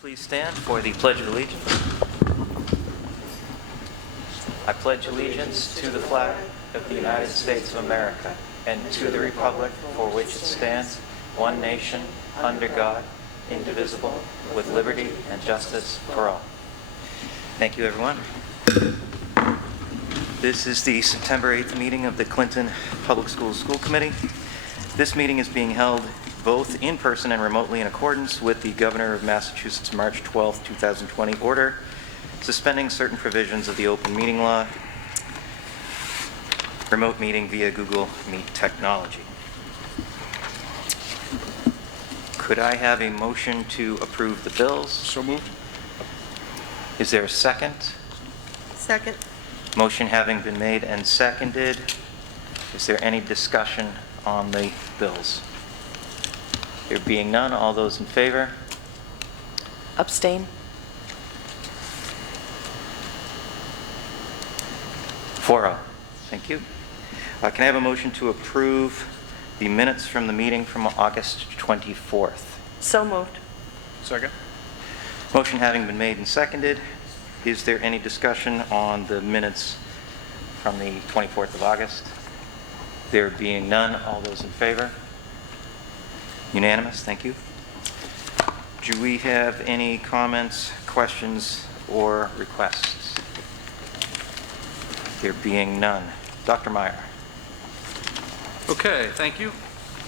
Please stand for the Pledge of Allegiance. I pledge allegiance to the flag of the United States of America and to the republic for which it stands, one nation, under God, indivisible, with liberty and justice for all. Thank you, everyone. This is the September 8th meeting of the Clinton Public Schools School Committee. This meeting is being held both in person and remotely in accordance with the Governor of Massachusetts March 12, 2020 order, suspending certain provisions of the open meeting law, remote meeting via Google Meet technology. Could I have a motion to approve the bills? So moved. Is there a second? Second. Motion having been made and seconded, is there any discussion on the bills? There being none, all those in favor? Abstain. 4-0. Thank you. Can I have a motion to approve the minutes from the meeting from August 24th? So moved. Second. Motion having been made and seconded, is there any discussion on the minutes from the 24th of August? There being none, all those in favor? Unanimous, thank you. Do we have any comments, questions, or requests? There being none. Dr. Meyer. Okay, thank you.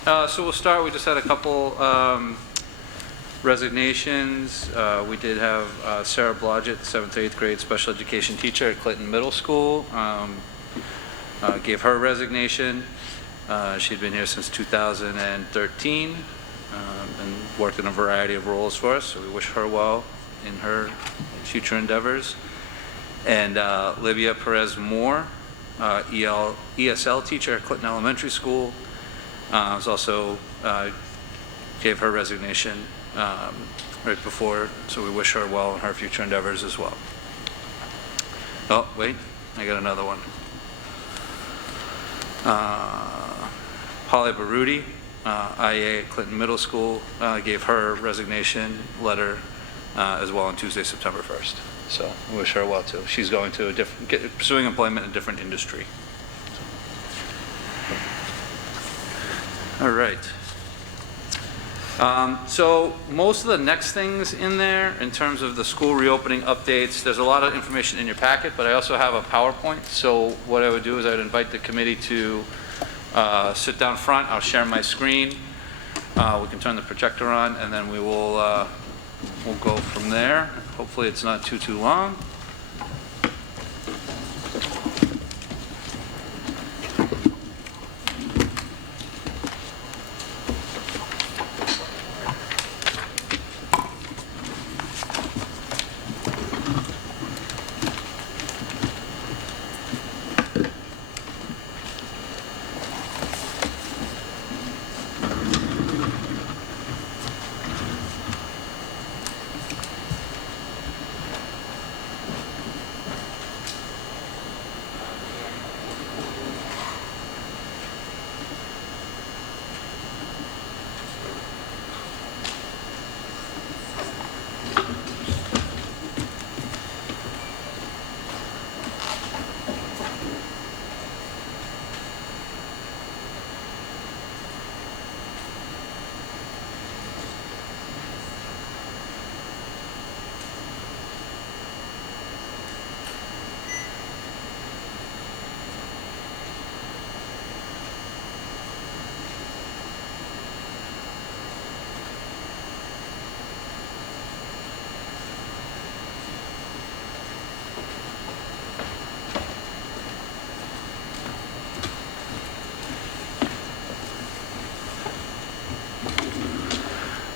So we'll start. We just had a couple resignations. We did have Sarah Blodgett, 7th to 8th grade special education teacher at Clinton Middle School. Gave her resignation. She'd been here since 2013 and worked in a variety of roles for us, so we wish her well in her future endeavors. And Livia Perez Moore, ESL teacher at Clinton Elementary School, was also gave her resignation right before, so we wish her well in her future endeavors as well. Oh, wait, I got another one. Holly Baruti, IA at Clinton Middle School, gave her resignation letter as well on Tuesday, September 1st. So we wish her well too. She's going to pursuing employment in a different industry. All right. So most of the next things in there in terms of the school reopening updates, there's a lot of information in your packet, but I also have a PowerPoint. So what I would do is I would invite the committee to sit down front. I'll share my screen. We can turn the projector on, and then we'll go from there. Hopefully it's not too long.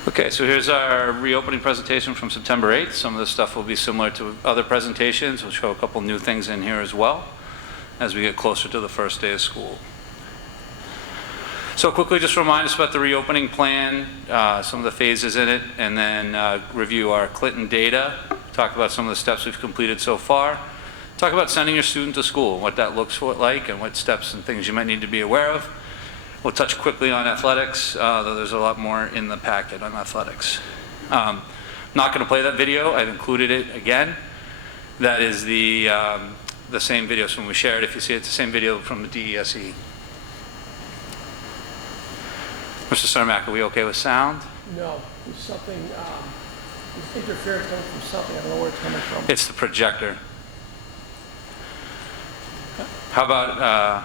Okay, so here's our reopening presentation from September 8th. Some of the stuff will be similar to other presentations. We'll show a couple new things in here as well as we get closer to the first day of school. So quickly just remind us about the reopening plan, some of the phases in it, and then review our Clinton data, talk about some of the steps we've completed so far, talk about sending your student to school, what that looks like, and what steps and things you might need to be aware of. We'll touch quickly on athletics, though there's a lot more in the packet on athletics. Not going to play that video. I've included it again. That is the same video. So when we share it, if you see it, it's the same video from the DESE. Mr. Cermak, are we okay with sound? No, there's something, there's interference coming from something. I don't know where it's coming from. It's the projector. How about,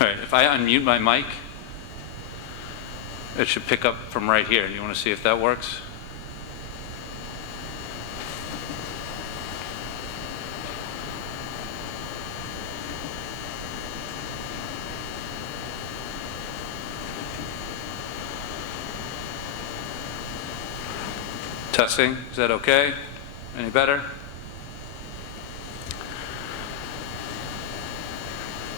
all right, if I unmute my mic, it should pick up from right here. You want to see if that works? Testing, is that okay? Any better?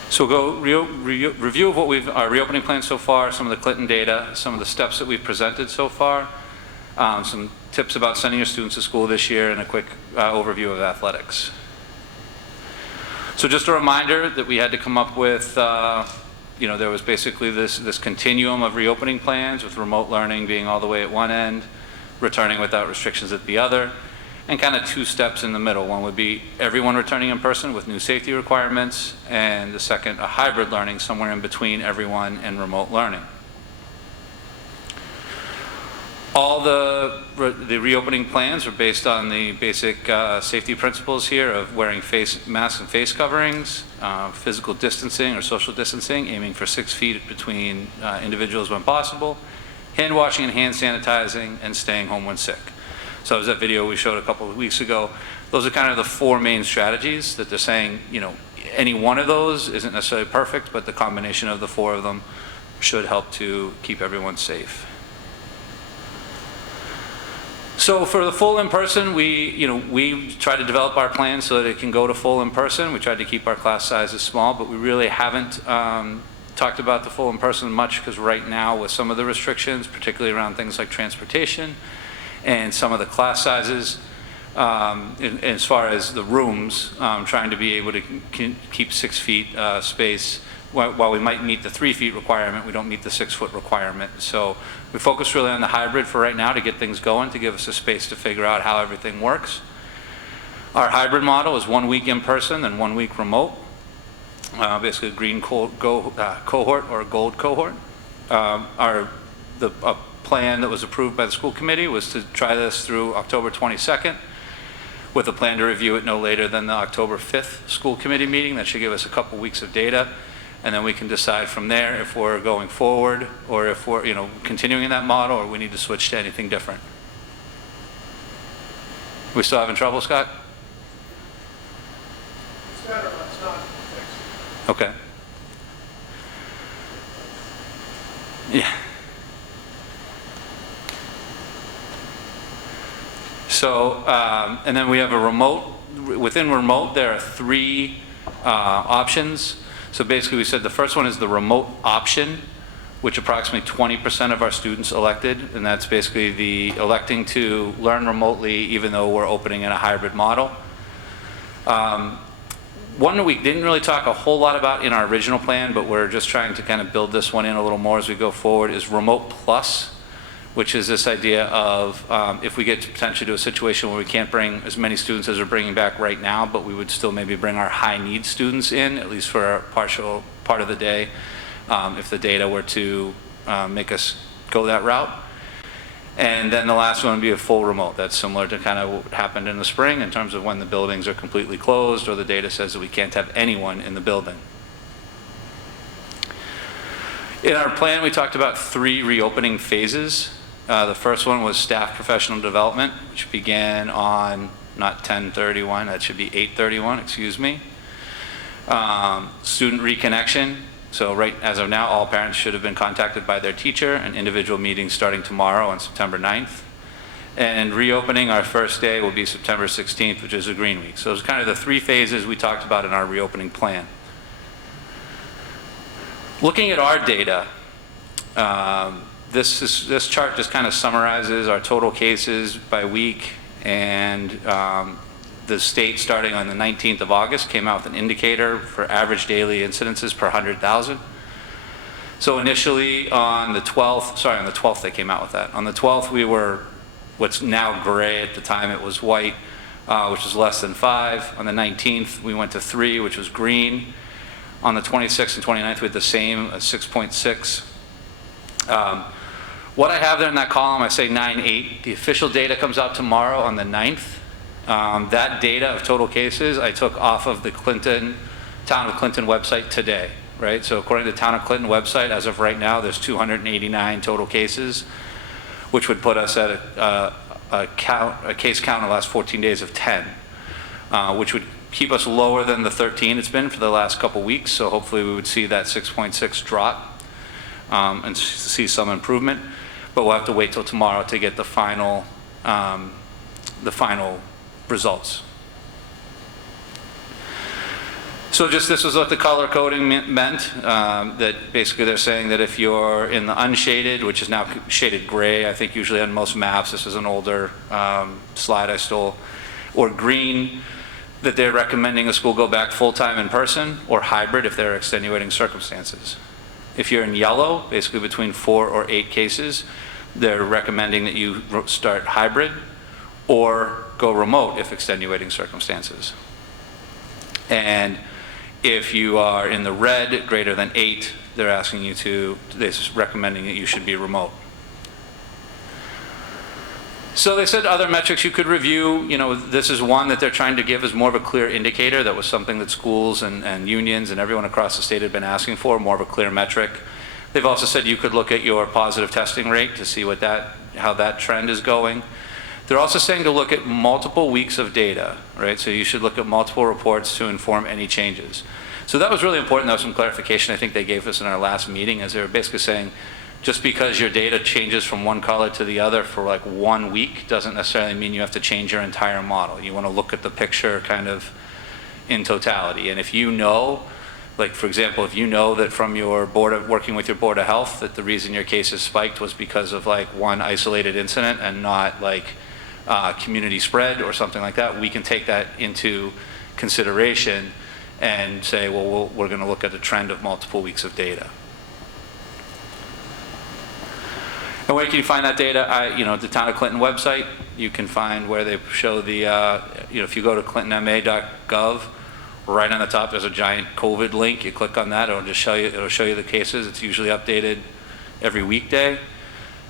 So we'll go review of what our reopening plan so far, some of the Clinton data, some of the steps that we've presented so far, some tips about sending your students to school this year, and a quick overview of athletics. So just a reminder that we had to come up with, there was basically this continuum of reopening plans, with remote learning being all the way at one end, returning without restrictions at the other, and kind of two steps in the middle. One would be everyone returning in person with new safety requirements, and the second, a hybrid learning somewhere in between everyone and remote learning. All the reopening plans are based on the basic safety principles here of wearing masks and face coverings, physical distancing or social distancing, aiming for 6 feet between individuals when possible, hand washing and hand sanitizing, and staying home when sick. So as that video we showed a couple of weeks ago, those are kind of the 4 main strategies that they're saying, any one of those isn't necessarily perfect, but the combination of the 4 of them should help to keep everyone safe. So for the full in-person, we try to develop our plan so that it can go to full in-person. We tried to keep our class sizes small, but we really haven't talked about the full in-person much, because right now with some of the restrictions, particularly around things like transportation and some of the class sizes, as far as the rooms, trying to be able to keep 6 feet space. While we might meet the 3 feet requirement, we don't meet the 6 foot requirement. So we focus really on the hybrid for right now to get things going, to give us a space to figure out how everything works. Our hybrid model is 1 week in person and 1 week remote. Basically a green cohort or a gold cohort. A plan that was approved by the school committee was to try this through October 22nd, with a plan to review it no later than the October 5th school committee meeting. That should give us a couple weeks of data, and then we can decide from there if we're going forward, or if we're continuing in that model, or we need to switch to anything different. We still having trouble, Scott? It's better, but it's not fixed. Okay. Yeah. So, and then we have a remote. Within remote, there are 3 options. So basically we said the first one is the remote option, which approximately 20% of our students elected, and that's basically the electing to learn remotely even though we're opening in a hybrid model. One that we didn't really talk a whole lot about in our original plan, but we're just trying to kind of build this one in a little more as we go forward, is Remote Plus, which is this idea of if we get potentially to a situation where we can't bring as many students as we're bringing back right now, but we would still maybe bring our high need students in, at least for a partial part of the day, if the data were to make us go that route. And then the last one would be a full remote. That's similar to kind of what happened in the spring in terms of when the buildings are completely closed or the data says that we can't have anyone in the building. In our plan, we talked about 3 reopening phases. The first one was staff professional development, which began on not 10/31, that should be 8/31, excuse me. Student reconnection. So right as of now, all parents should have been contacted by their teacher, and individual meetings starting tomorrow on September 9th. And reopening, our first day will be September 16th, which is a green week. So those are kind of the 3 phases we talked about in our reopening plan. Looking at our data, This chart just kind of summarizes our total cases by week, and the state, starting on the 19th of August, came out with an indicator for average daily incidences per 100,000. So initially on the 12th they came out with that. On the 12th we were what's now gray. At the time it was white, which was less than 5. On the 19th we went to 3, which was green. On the 26th and 29th we had the same, 6.6. What I have there in that column, I say 9.8. The official data comes out tomorrow on the 9th. That data of total cases I took off of the Town of Clinton website today, right? So according to the Town of Clinton website, as of right now, there's 289 total cases, which would put us at a case count in the last 14 days of 10, which would keep us lower than the 13 it's been for the last couple weeks. So hopefully we would see that 6.6 drop and see some improvement. But we'll have to wait till tomorrow to get the final results. So just this was what the color coding meant, that basically they're saying that if you're in the unshaded, which is now shaded gray, I think usually on most maps, this is an older slide I stole, or green, that they're recommending a school go back full-time in person or hybrid if there are extenuating circumstances. If you're in yellow, basically between 4 or 8 cases, they're recommending that you start hybrid or go remote if extenuating circumstances. And if you are in the red, greater than 8, they're recommending that you should be remote. So they said other metrics you could review. You know, this is one that they're trying to give as more of a clear indicator. That was something that schools and unions and everyone across the state had been asking for, more of a clear metric. They've also said you could look at your positive testing rate to see how that trend is going. They're also saying to look at multiple weeks of data, right? So you should look at multiple reports to inform any changes. So that was really important. That was some clarification I think they gave us in our last meeting, as they were basically saying, just because your data changes from one color to the other for like 1 week doesn't necessarily mean you have to change your entire model. You want to look at the picture kind of in totality. And if you know, like for example, if you know that from your working with your Board of Health that the reason your cases spiked was because of like one isolated incident and not like community spread or something like that, we can take that into consideration and say, well, we're going to look at a trend of multiple weeks of data. And where can you find that data? The Town of Clinton website, you can find where they show the, if you go to clintonma.gov, right on the top there's a giant COVID link. You click on that, it'll show you the cases. It's usually updated every weekday.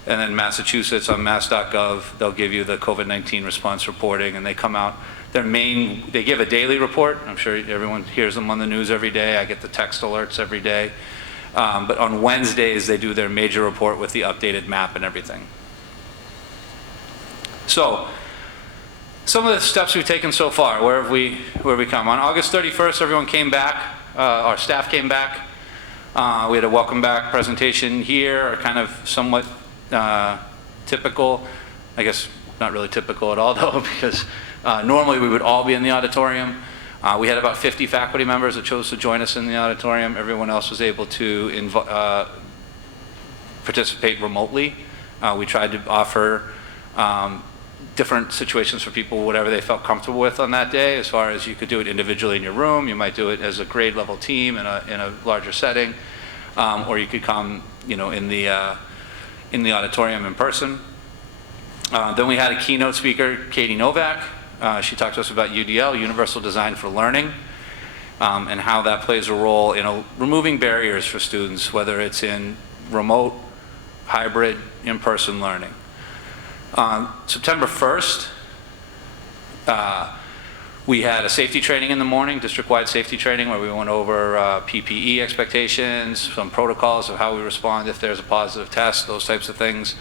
And then Massachusetts on mass.gov, they'll give you the COVID-19 response reporting, and they come out. They give a daily report. I'm sure everyone hears them on the news every day. I get the text alerts every day. But on Wednesdays, they do their major report with the updated map and everything. So, some of the steps we've taken so far, where have we come? On August 31st, everyone came back. Our staff came back. We had a welcome back presentation here, kind of somewhat typical. I guess not really typical at all, though, because normally we would all be in the auditorium. We had about 50 faculty members that chose to join us in the auditorium. Everyone else was able to participate remotely. We tried to offer different situations for people, whatever they felt comfortable with on that day, as far as you could do it individually in your room, you might do it as a grade level team in a larger setting, or you could come in the auditorium in person. Then we had a keynote speaker, Katie Novak. She talked to us about UDL, Universal Design for Learning, and how that plays a role in removing barriers for students, whether it's in remote, hybrid, in-person learning. September 1st, we had a safety training in the morning, district-wide safety training, where we went over PPE expectations, some protocols of how we respond if there's a positive test, those types of things.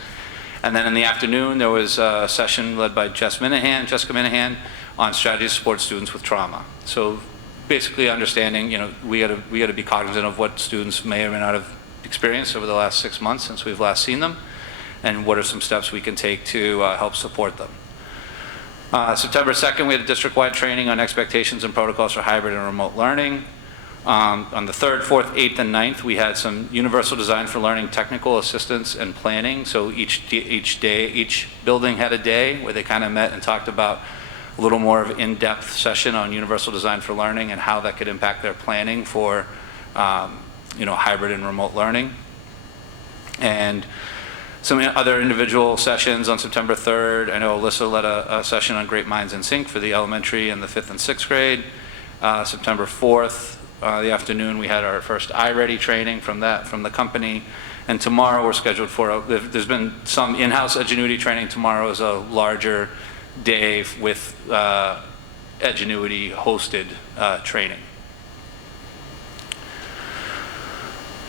And then in the afternoon, there was a session led by Jessica Minahan, on strategies to support students with trauma. So basically understanding, we got to be cognizant of what students may or may not have experienced over the last 6 months since we've last seen them, and what are some steps we can take to help support them. September 2nd, we had a district-wide training on expectations and protocols for hybrid and remote learning. On the 3rd, 4th, 8th, and 9th, we had some Universal Design for Learning technical assistance and planning. So each building had a day where they kind of met and talked about a little more of an in-depth session on Universal Design for Learning and how that could impact their planning for hybrid and remote learning. And some other individual sessions on September 3rd. I know Alyssa led a session on Great Minds in Sync for the elementary and the 5th and 6th grade. September 4th, the afternoon, we had our first iReady training from the company. And tomorrow we're scheduled for, there's been some in-house Edgenuity training. Tomorrow is a larger day with Edgenuity hosted training.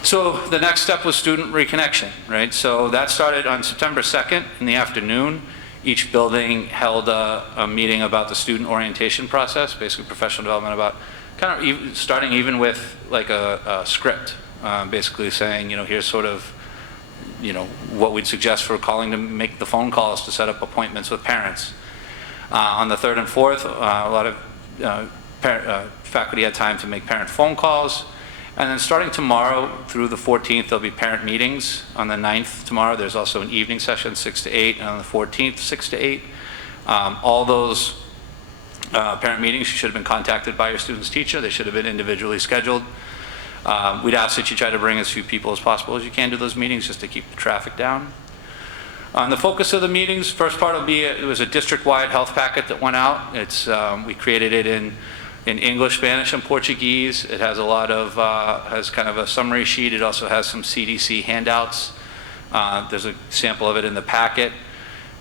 So the next step was student reconnection, right? So that started on September 2nd in the afternoon. Each building held a meeting about the student orientation process, basically professional development, about kind of starting even with like a script, basically saying, here's sort of, what we'd suggest for calling to make the phone calls to set up appointments with parents. On the 3rd and 4th, a lot of faculty had time to make parent phone calls. And then starting tomorrow through the 14th, there'll be parent meetings. On the 9th, tomorrow, there's also an evening session, 6 to 8, and on the 14th, 6 to 8. All those parent meetings, you should have been contacted by your student's teacher. They should have been individually scheduled. We'd ask that you try to bring as few people as possible as you can to those meetings just to keep the traffic down. On the focus of the meetings, first part will be, it was a district-wide health packet that went out. It's, we created it in English, Spanish, and Portuguese. It has a lot of, has kind of a summary sheet. It also has some CDC handouts. There's a sample of it in the packet.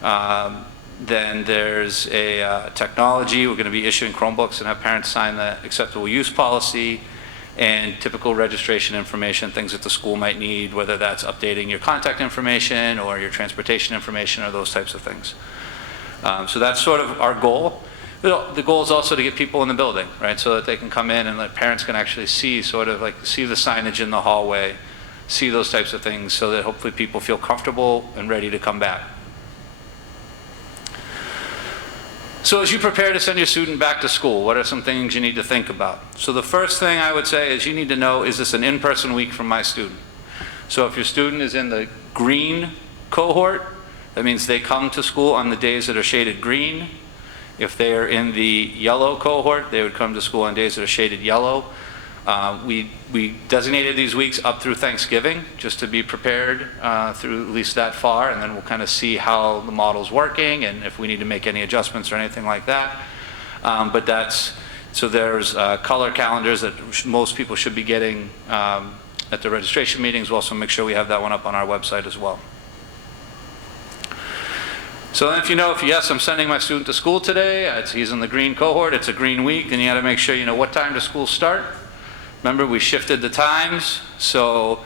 Then there's a technology. We're going to be issuing Chromebooks and have parents sign the acceptable use policy and typical registration information, things that the school might need, whether that's updating your contact information or your transportation information or those types of things. So that's sort of our goal. The goal is also to get people in the building, right, so that they can come in and that parents can actually see sort of like see the signage in the hallway, see those types of things, so that hopefully people feel comfortable and ready to come back. So as you prepare to send your student back to school, what are some things you need to think about? So the first thing I would say is you need to know, is this an in-person week for my student? So if your student is in the green cohort, that means they come to school on the days that are shaded green. If they are in the yellow cohort, they would come to school on days that are shaded yellow. We designated these weeks up through Thanksgiving just to be prepared through at least that far, and then we'll kind of see how the model's working and if we need to make any adjustments or anything like that. But that's, so there's color calendars that most people should be getting at the registration meetings. We'll also make sure we have that one up on our website as well. So then if yes, I'm sending my student to school today, he's in the green cohort, it's a green week, then you got to make sure you know what time does school start. Remember, we shifted the times, so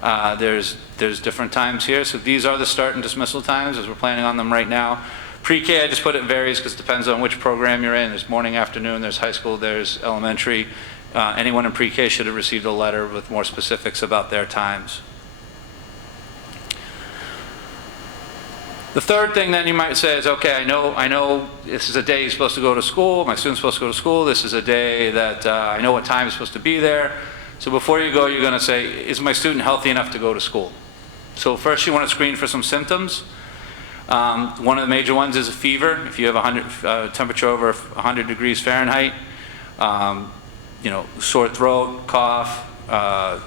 there's different times here. So these are the start and dismissal times as we're planning on them right now. Pre-K, I just put it varies because it depends on which program you're in. There's morning, afternoon, there's high school, there's elementary. Anyone in Pre-K should have received a letter with more specifics about their times. The third thing then you might say is, okay, I know this is a day he's supposed to go to school, my student's supposed to go to school, this is a day that I know what time he's supposed to be there. So before you go, you're going to say, is my student healthy enough to go to school? So first you want to screen for some symptoms. One of the major ones is a fever. If you have temperature over 100 degrees Fahrenheit, sore throat, cough,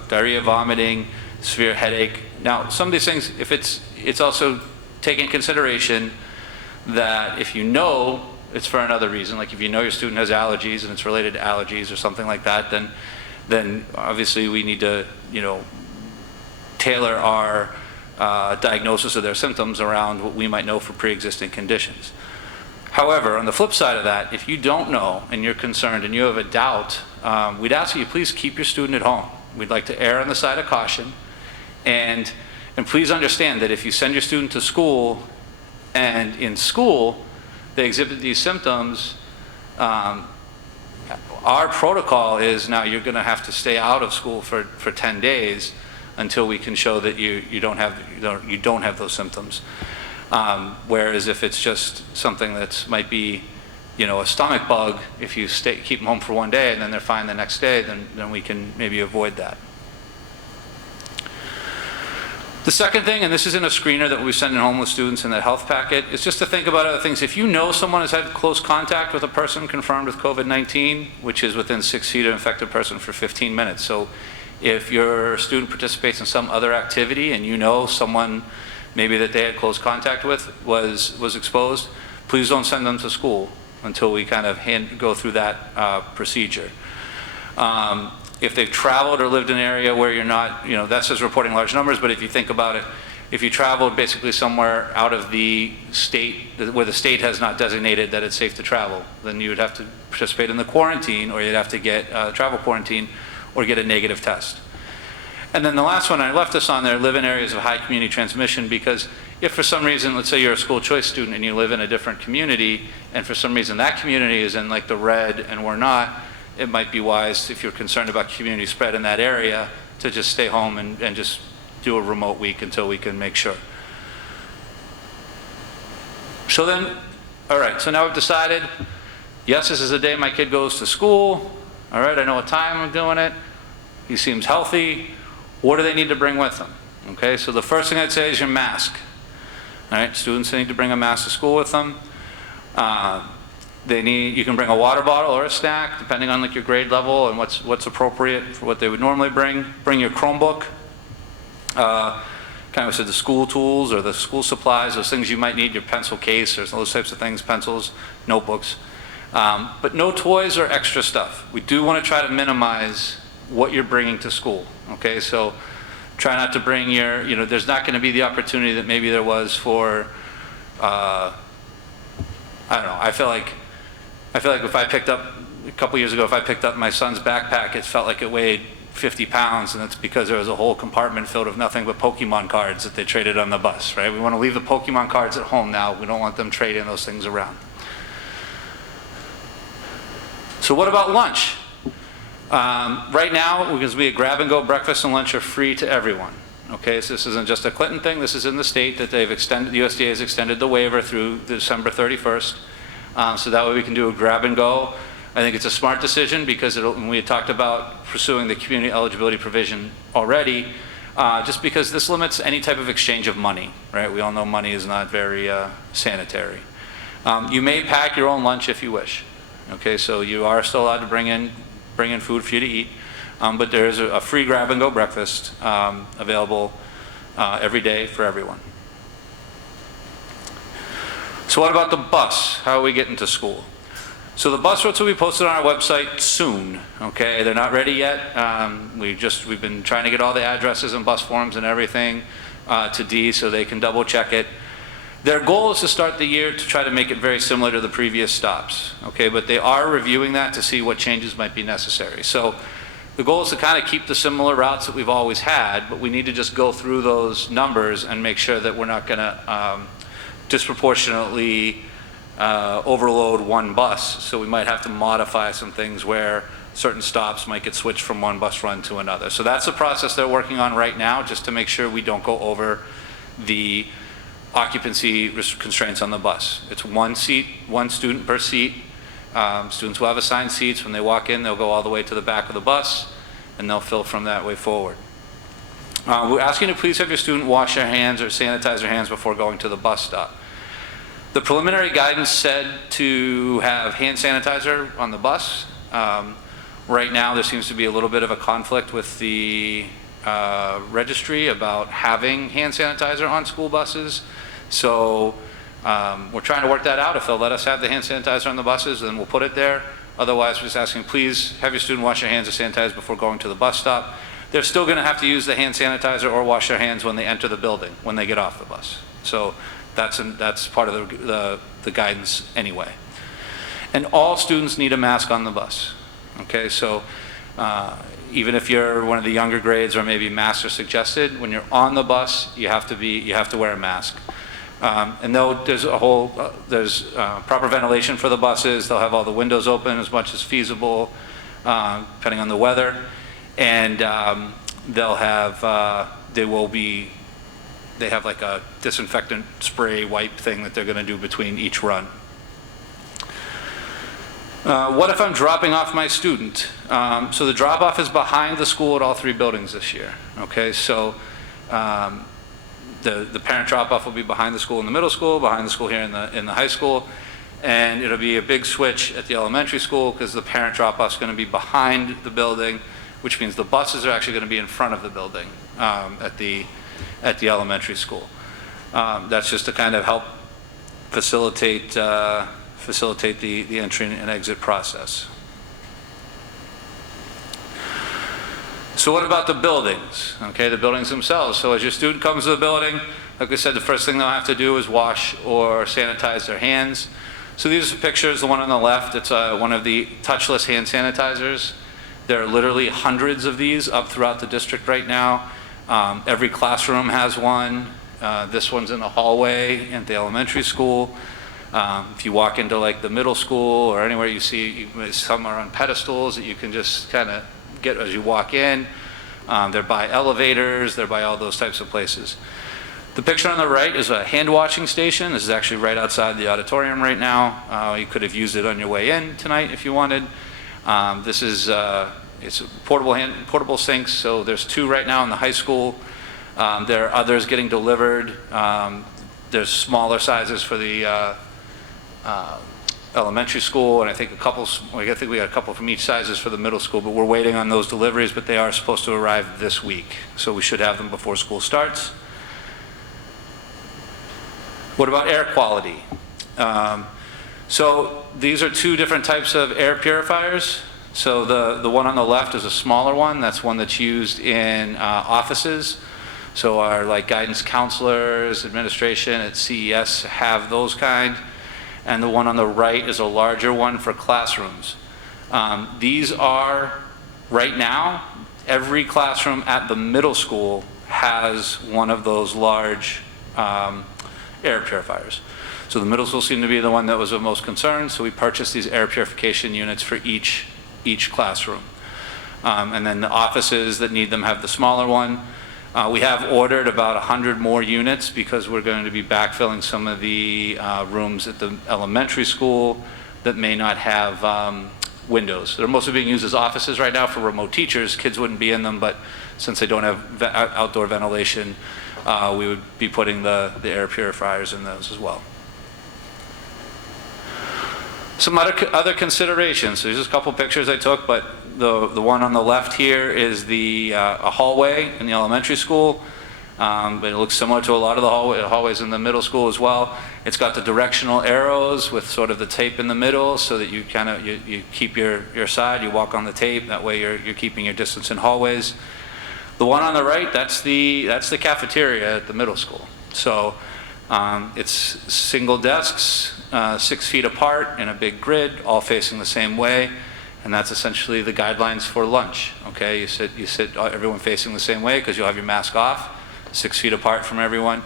diarrhea, vomiting, severe headache. Now, some of these things, if it's also take in consideration that if you know it's for another reason, like if you know your student has allergies and it's related to allergies or something like that, then obviously we need to, tailor our diagnosis of their symptoms around what we might know for pre-existing conditions. However, on the flip side of that, if you don't know and you're concerned and you have a doubt, we'd ask you please keep your student at home. We'd like to err on the side of caution, and please understand that if you send your student to school and in school they exhibit these symptoms, our protocol is now you're going to have to stay out of school for 10 days until we can show that you don't have those symptoms. Whereas if it's just something that might be a stomach bug, if you keep them home for one day and then they're fine the next day, then we can maybe avoid that. The second thing, and this is in a screener that we send in home with students in that health packet, is just to think about other things. If you know someone has had close contact with a person confirmed with COVID-19, which is within 6 feet of an infected person for 15 minutes. So if your student participates in some other activity and you know someone maybe that they had close contact with was exposed, please don't send them to school until we kind of go through that procedure. If they've traveled or lived in an area where you're not, that says reporting large numbers, but if you think about it, if you traveled basically somewhere out of the state, where the state has not designated that it's safe to travel, then you would have to participate in the quarantine, or you'd have to get travel quarantine, or get a negative test. And then the last one, I left this on there, live in areas of high community transmission, because if for some reason, let's say you're a school choice student and you live in a different community, and for some reason that community is in like the red and we're not, it might be wise, if you're concerned about community spread in that area, to just stay home and just do a remote week until we can make sure. So then, all right, so now we've decided, yes, this is the day my kid goes to school. All right, I know what time I'm doing it. He seems healthy. What do they need to bring with them? Okay, so the first thing I'd say is your mask. All right, students need to bring a mask to school with them. You can bring a water bottle or a snack, depending on like your grade level and what's appropriate for what they would normally bring. Bring your Chromebook. Kind of said the school tools or the school supplies, those things you might need, your pencil case or those types of things, pencils, notebooks. But no toys or extra stuff. We do want to try to minimize what you're bringing to school. Okay, so try not to bring there's not going to be the opportunity that maybe there was for, I don't know, I feel like if I picked up, a couple years ago, if I picked up my son's backpack, it felt like it weighed 50 pounds, and it's because there was a whole compartment filled with nothing but Pokemon cards that they traded on the bus, right? We want to leave the Pokemon cards at home now. We don't want them trading those things around. So what about lunch? Right now, because we grab-and-go breakfast and lunch are free to everyone. Okay, so this isn't just a Clinton thing. This is in the state that they've extended, the USDA has extended the waiver through December 31st. So that way we can do a grab-and-go. I think it's a smart decision because we had talked about pursuing the community eligibility provision already, just because this limits any type of exchange of money, right? We all know money is not very sanitary. You may pack your own lunch if you wish. Okay, so you are still allowed to bring in food for you to eat, but there is a free grab-and-go breakfast available every day for everyone. So what about the bus? How are we getting to school? So the bus routes will be posted on our website soon. Okay, they're not ready yet. We've been trying to get all the addresses and bus forms and everything to Dee so they can double check it. Their goal is to start the year to try to make it very similar to the previous stops. Okay, but they are reviewing that to see what changes might be necessary. So the goal is to kind of keep the similar routes that we've always had, but we need to just go through those numbers and make sure that we're not going to disproportionately overload one bus. So we might have to modify some things where certain stops might get switched from one bus run to another. So that's the process they're working on right now, just to make sure we don't go over the occupancy constraints on the bus. It's one seat, one student per seat. Students will have assigned seats. When they walk in, they'll go all the way to the back of the bus, and they'll fill from that way forward. We're asking you to please have your student wash their hands or sanitize their hands before going to the bus stop. The preliminary guidance said to have hand sanitizer on the bus. Right now, there seems to be a little bit of a conflict with the registry about having hand sanitizer on school buses. So we're trying to work that out. If they'll let us have the hand sanitizer on the buses, then we'll put it there. Otherwise, we're just asking, please have your student wash their hands or sanitize before going to the bus stop. They're still going to have to use the hand sanitizer or wash their hands when they enter the building, when they get off the bus. So that's part of the guidance anyway. And all students need a mask on the bus. Okay, so even if you're one of the younger grades or maybe masks are suggested, when you're on the bus, you have to wear a mask. And though there's proper ventilation for the buses, they'll have all the windows open as much as feasible, depending on the weather. And they have like a disinfectant spray wipe thing that they're going to do between each run. What if I'm dropping off my student? So the drop-off is behind the school at all 3 buildings this year. Okay, so the parent drop-off will be behind the school in the middle school, behind the school here in the high school, and it'll be a big switch at the elementary school because the parent drop-off is going to be behind the building, which means the buses are actually going to be in front of the building at the elementary school. That's just to kind of help facilitate the entry and exit process. So what about the buildings? Okay, the buildings themselves. So as your student comes to the building, like I said, the first thing they'll have to do is wash or sanitize their hands. So these are pictures. The one on the left, it's one of the touchless hand sanitizers. There are literally hundreds of these up throughout the district right now. Every classroom has one. This one's in the hallway at the elementary school. If you walk into like the middle school or anywhere you see, some are on pedestals that you can just kind of get as you walk in. They're by elevators, they're by all those types of places. The picture on the right is a hand washing station. This is actually right outside the auditorium right now. You could have used it on your way in tonight if you wanted. This is it's portable sinks, so there's 2 right now in the high school. There are others getting delivered. There's smaller sizes for the elementary school, and I think we got a couple from each sizes for the middle school, but we're waiting on those deliveries, but they are supposed to arrive this week. So we should have them before school starts. What about air quality? So these are 2 different types of air purifiers. So the one on the left is a smaller one. That's one that's used in offices. So our like guidance counselors, administration at CES have those kind. And the one on the right is a larger one for classrooms. These are, right now, every classroom at the middle school has one of those large air purifiers. So the middle school seemed to be the one that was of most concern, so we purchased these air purification units for each classroom. And then the offices that need them have the smaller one. We have ordered about 100 more units because we're going to be backfilling some of the rooms at the elementary school that may not have windows. They're mostly being used as offices right now for remote teachers. Kids wouldn't be in them, but since they don't have outdoor ventilation, we would be putting the air purifiers in those as well. Some other considerations. So there's just a couple pictures I took, but the one on the left here is a hallway in the elementary school, but it looks similar to a lot of the hallways in the middle school as well. It's got the directional arrows with sort of the tape in the middle so that you kind of you keep your side, you walk on the tape, that way you're keeping your distance in hallways. The one on the right, that's the cafeteria at the middle school. So it's single desks, 6 feet apart in a big grid, all facing the same way, and that's essentially the guidelines for lunch. Okay, you sit everyone facing the same way because you'll have your mask off, 6 feet apart from everyone.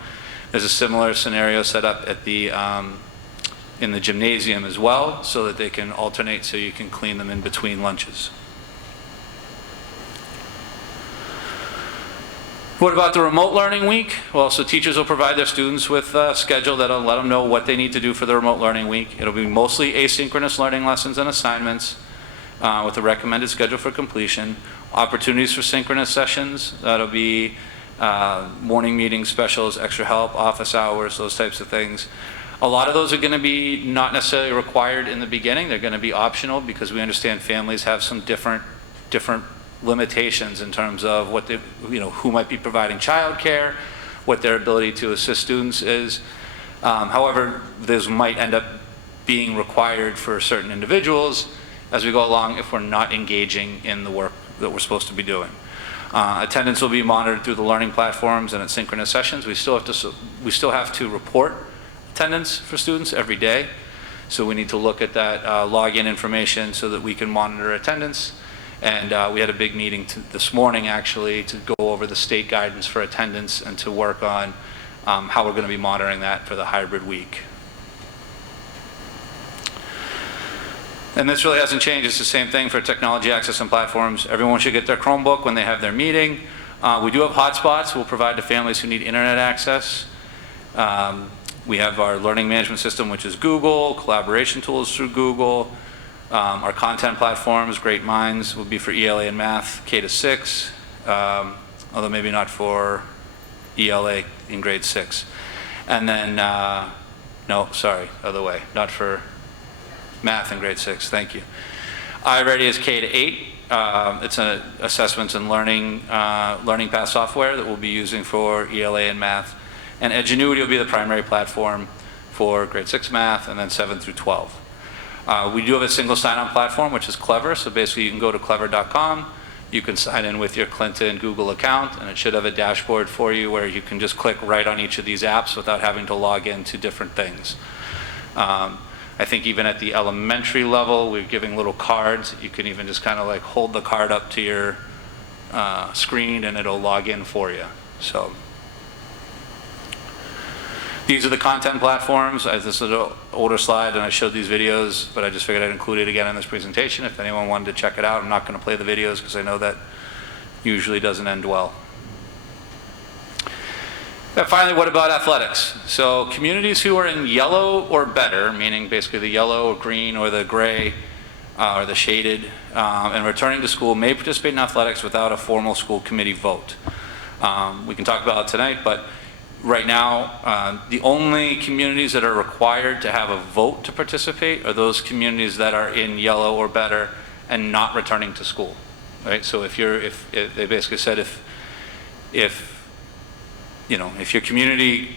There's a similar scenario set up at in the gymnasium as well, so that they can alternate, so you can clean them in between lunches. What about the remote learning week? Well, so teachers will provide their students with a schedule that'll let them know what they need to do for the remote learning week. It'll be mostly asynchronous learning lessons and assignments with a recommended schedule for completion. Opportunities for synchronous sessions, that'll be morning meetings, specials, extra help, office hours, those types of things. A lot of those are going to be not necessarily required in the beginning. They're going to be optional because we understand families have some different limitations in terms of what who might be providing childcare, what their ability to assist students is. However, those might end up being required for certain individuals as we go along if we're not engaging in the work that we're supposed to be doing. Attendance will be monitored through the learning platforms and at synchronous sessions. We still have to report attendance for students every day, so we need to look at that login information so that we can monitor attendance. And we had a big meeting this morning, actually, to go over the state guidance for attendance and to work on how we're going to be monitoring that for the hybrid week. And this really hasn't changed. It's the same thing for technology access and platforms. Everyone should get their Chromebook when they have their meeting. We do have hotspots we'll provide to families who need internet access. We have our learning management system, which is Google, collaboration tools through Google. Our content platforms, Great Minds, will be for ELA and math, K to 6, although maybe not for ELA in grade 6. And then, no, sorry, other way, not for math in grade 6, thank you. iReady is K to 8. It's an assessments and learning path software that we'll be using for ELA and math. And Edgenuity will be the primary platform for grade 6 math and then 7 through 12. We do have a single sign-on platform, which is Clever. So basically you can go to clever.com, you can sign in with your Clinton Google account, and it should have a dashboard for you where you can just click right on each of these apps without having to log into different things. I think even at the elementary level, we're giving little cards. You can even just kind of like hold the card up to your screen and it'll log in for you. So these are the content platforms. This is an older slide and I showed these videos, but I just figured I'd include it again in this presentation if anyone wanted to check it out. I'm not going to play the videos because I know that usually doesn't end well. And finally, what about athletics? So communities who are in yellow or better, meaning basically the yellow or green or the gray or the shaded, and returning to school may participate in athletics without a formal school committee vote. We can talk about it tonight, but right now, the only communities that are required to have a vote to participate are those communities that are in yellow or better and not returning to school, right? So if they basically said if your community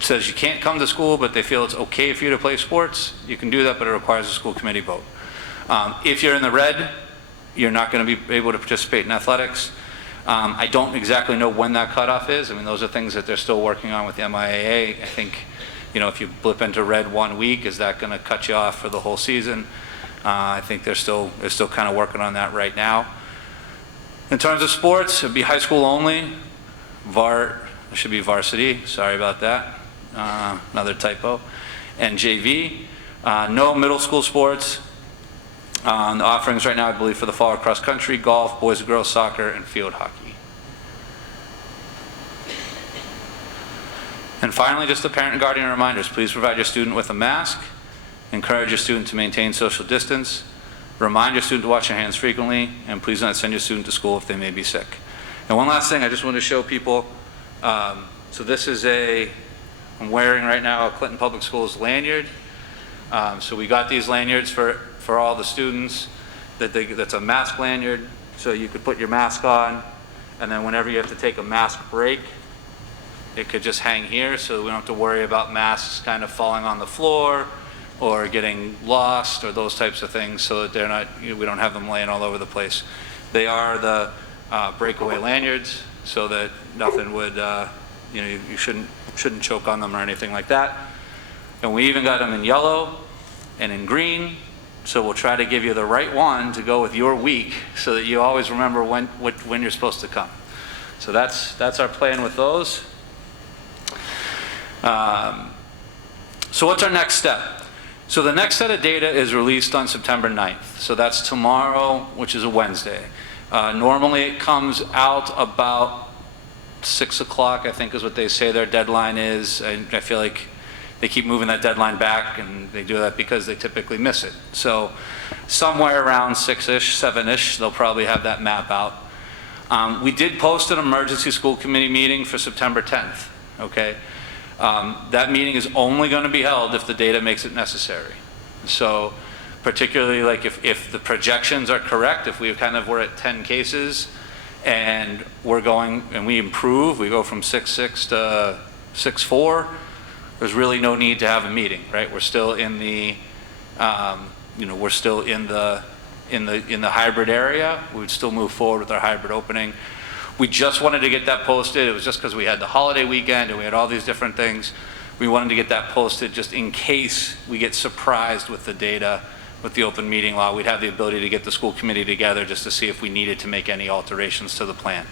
says you can't come to school, but they feel it's okay for you to play sports, you can do that, but it requires a school committee vote. If you're in the red, you're not going to be able to participate in athletics. I don't exactly know when that cutoff is. I mean, those are things that they're still working on with the MIAA. I think, if you blip into red 1 week, is that going to cut you off for the whole season? I think they're still kind of working on that right now. In terms of sports, it'd be high school only. It should be varsity, sorry about that, another typo, and JV. No middle school sports. The offerings right now, I believe, for the fall are cross country, golf, boys and girls soccer, and field hockey. And finally, just the parent and guardian reminders. Please provide your student with a mask. Encourage your student to maintain social distance. Remind your student to wash their hands frequently, and please not send your student to school if they may be sick. And one last thing I just want to show people, so this is I'm wearing right now a Clinton Public Schools lanyard. So we got these lanyards for all the students, that's a mask lanyard, so you could put your mask on, and then whenever you have to take a mask break, it could just hang here, so we don't have to worry about masks kind of falling on the floor or getting lost or those types of things, so that we don't have them laying all over the place. They are the breakaway lanyards, so that nothing would, you shouldn't choke on them or anything like that. And we even got them in yellow and in green, so we'll try to give you the right one to go with your week, so that you always remember when you're supposed to come. So that's our plan with those. So what's our next step? So the next set of data is released on September 9th. So that's tomorrow, which is a Wednesday. Normally it comes out about 6 o'clock, I think is what they say their deadline is. I feel like they keep moving that deadline back, and they do that because they typically miss it. So somewhere around 6-ish, 7-ish, they'll probably have that map out. We did post an emergency school committee meeting for September 10th, okay? That meeting is only going to be held if the data makes it necessary. So particularly like if the projections are correct, if we're at 10 cases and we improve, we go from 6.6 to 6.4, there's really no need to have a meeting, right? We're still in the, we're still in the hybrid area. We would still move forward with our hybrid opening. We just wanted to get that posted. It was just because we had the holiday weekend and we had all these different things. We wanted to get that posted just in case we get surprised with the data, with the open meeting law. We'd have the ability to get the school committee together just to see if we needed to make any alterations to the plan.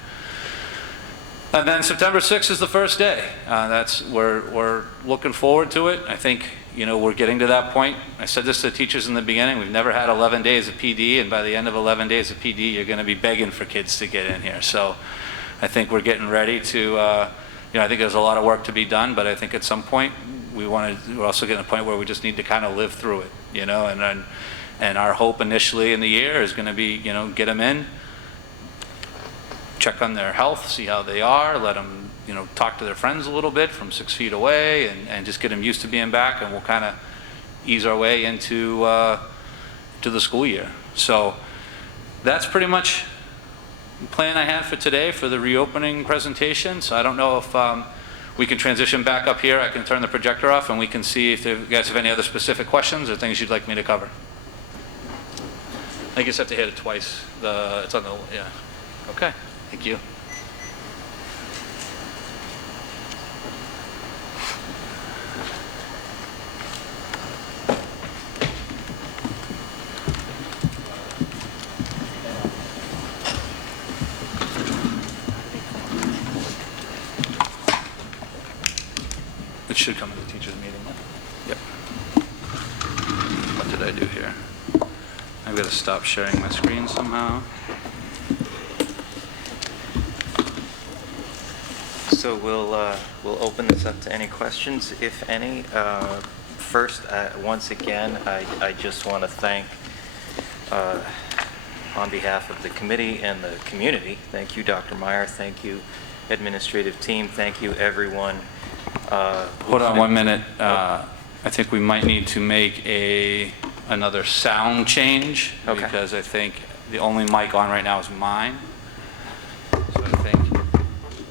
And then September 6th is the first day. We're looking forward to it. I think, we're getting to that point. I said this to the teachers in the beginning. We've never had 11 days of PD, and by the end of 11 days of PD, you're going to be begging for kids to get in here. So I think we're getting ready to, I think there's a lot of work to be done, but I think at some point we're also getting to a point where we just need to kind of live through it, you know, and our hope initially in the year is going to be, you know, get them in, check on their health, see how they are, let them, you know, talk to their friends a little bit from 6 feet away, and just get them used to being back, and we'll kind of ease our way into to the school year. So that's pretty much the plan I had for today for the reopening presentation. So I don't know if we can transition back up here. I can turn the projector off and we can see if you guys have any other specific questions or things you'd like me to cover. I just have to hit it twice. It's on the, yeah. Okay, thank you. It should come to the teachers' meeting. Yep. What did I do here? I've got to stop sharing my screen somehow. So we'll open this up to any questions, if any. First, once again, I just want to thank, on behalf of the committee and the community, thank you, Dr. Meyer, thank you, administrative team, thank you, everyone. Hold on 1 minute. I think we might need to make another sound change, Okay. because I think the only mic on right now is mine. So I think,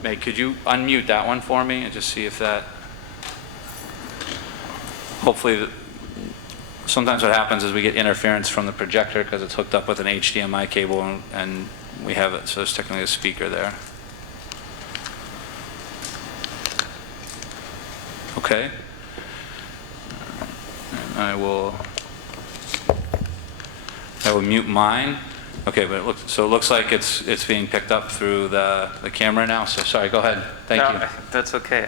May, could you unmute that one for me and just see if that, hopefully, sometimes what happens is we get interference from the projector because it's hooked up with an HDMI cable and we have it, so it's technically a speaker there. Okay. And I will mute mine. Okay, but it looks like it's being picked up through the camera now. So sorry, go ahead. Thank you. That's okay.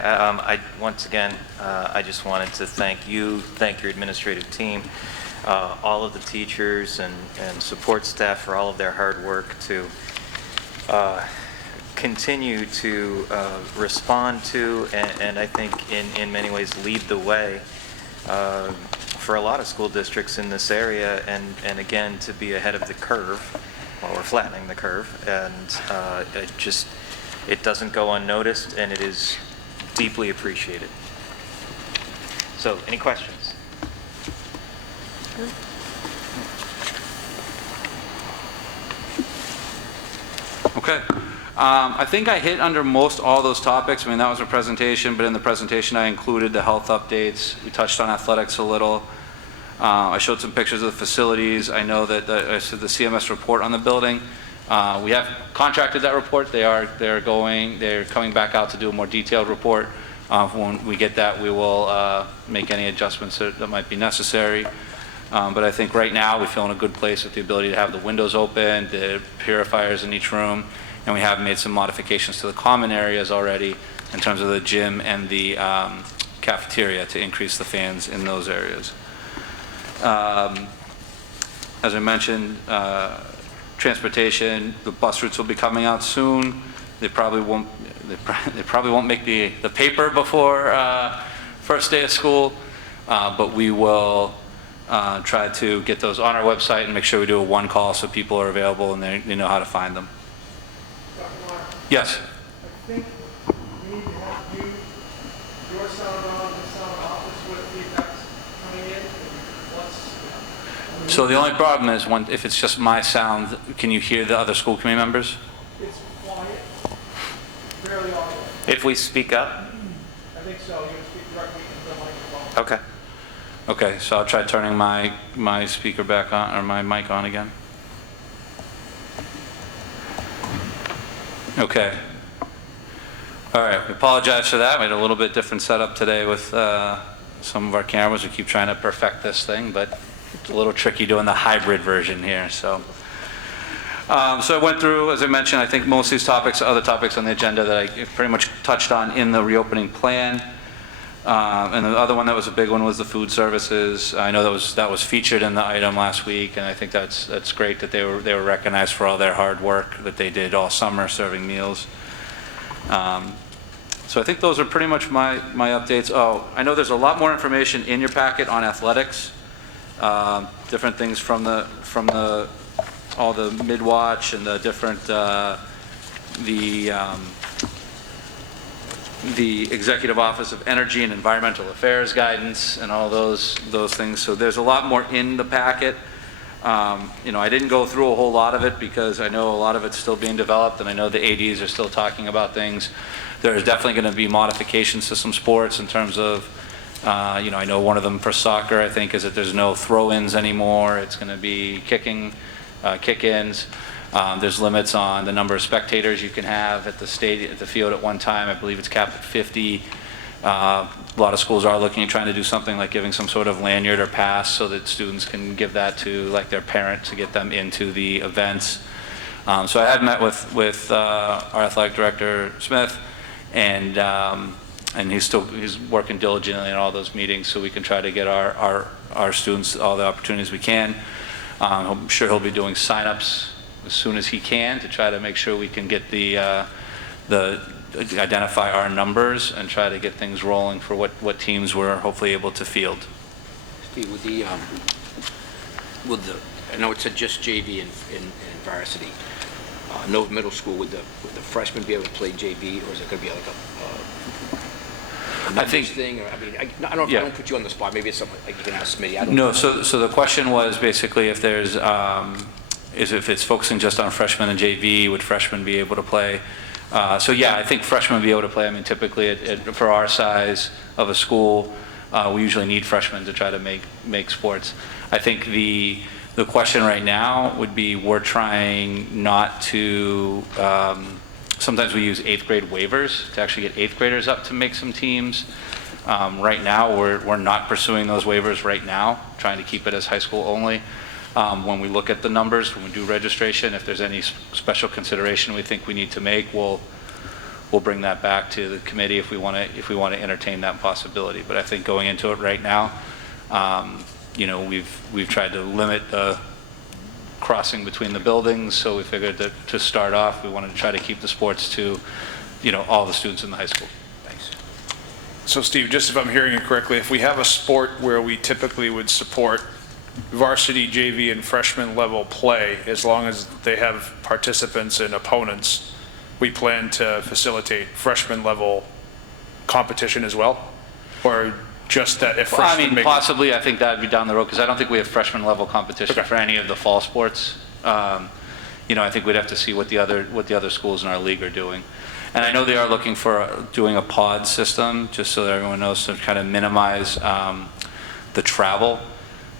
Once again, I just wanted to thank you, thank your administrative team, all of the teachers and support staff for all of their hard work to continue to respond to and I think in many ways lead the way for a lot of school districts in this area, and again to be ahead of the curve while we're flattening the curve, and it doesn't go unnoticed, and it is deeply appreciated. So any questions? Okay. I think I hit under most all those topics. I mean, that was a presentation, but in the presentation I included the health updates. We touched on athletics a little. I showed some pictures of the facilities. I know that I said the CMS report on the building. We have contracted that report. They're coming back out to do a more detailed report. When we get that, we will make any adjustments that might be necessary. But I think right now we feel in a good place with the ability to have the windows open, the purifiers in each room, and we have made some modifications to the common areas already in terms of the gym and the cafeteria to increase the fans in those areas. As I mentioned, transportation, the bus routes will be coming out soon. They probably won't make the paper before first day of school, but we will try to get those on our website and make sure we do a one call so people are available and they know how to find them. Dr. Meyer, Yes. I think we need to have your sound on, the sound office with feedback coming in. So the only problem is if it's just my sound, can you hear the other school committee members? It's quiet, barely audible. If we speak up? I think so. You can speak directly into the microphone. Okay. Okay, so I'll try turning my speaker back on, or my mic on again. Okay. All right, we apologize for that. We had a little bit different setup today with some of our cameras. We keep trying to perfect this thing, but it's a little tricky doing the hybrid version here. So I went through, as I mentioned, I think most of these topics are other topics on the agenda that I pretty much touched on in the reopening plan. And the other one that was a big one was the food services. I know that was featured in the item last week, and I think that's great that they were recognized for all their hard work that they did all summer serving meals. So I think those are pretty much my updates. Oh, I know there's a lot more information in your packet on athletics, different things from all the mid-watch and the different, the Executive Office of Energy and Environmental Affairs guidance and all those things. So there's a lot more in the packet. I didn't go through a whole lot of it because I know a lot of it's still being developed, and I know the ADs are still talking about things. There's definitely going to be modifications to some sports in terms of, I know one of them for soccer, I think, is that there's no throw-ins anymore. It's going to be kick-ins. There's limits on the number of spectators you can have at the field at one time. I believe it's capped at 50. A lot of schools are looking at trying to do something like giving some sort of lanyard or pass so that students can give that to like their parent to get them into the events. So I had met with our athletic director Smith, and he's working diligently in all those meetings so we can try to get our students all the opportunities we can. I'm sure he'll be doing signups as soon as he can to try to make sure we can get identify our numbers and try to get things rolling for what teams we're hopefully able to field. Steve, I know it said just JV and varsity. No middle school, would the freshmen be able to play JV, or is it going to be like a I think thing? Or, I don't put you on the spot. Maybe it's something like you can ask Smitty. I don't no. know. So the question was basically if there's if it's focusing just on freshmen and JV, would freshmen be able to play? So yeah, I think freshmen would be able to play. I mean, typically for our size of a school, we usually need freshmen to try to make sports. I think the question right now would be we're trying not to, sometimes we use 8th grade waivers to actually get 8th graders up to make some teams. Right now, we're not pursuing those waivers right now, trying to keep it as high school only. When we look at the numbers, when we do registration, if there's any special consideration we think we need to make, we'll bring that back to the committee if we want to entertain that possibility. But I think going into it right now, we've tried to limit the crossing between the buildings, so we figured that to start off, we wanted to try to keep the sports to, all the students in the high school. Thanks. So Steve, just if I'm hearing it correctly, if we have a sport where we typically would support varsity, JV, and freshman level play, as long as they have participants and opponents, we plan to facilitate freshman level competition as well? Or just that if freshmen Possibly, I think that would be down the road, because I don't think we have freshman level competition Okay. for any of the fall sports. I think we'd have to see what the other schools in our league are doing. And I know they are looking for doing a pod system, just so that everyone knows, to kind of minimize the travel.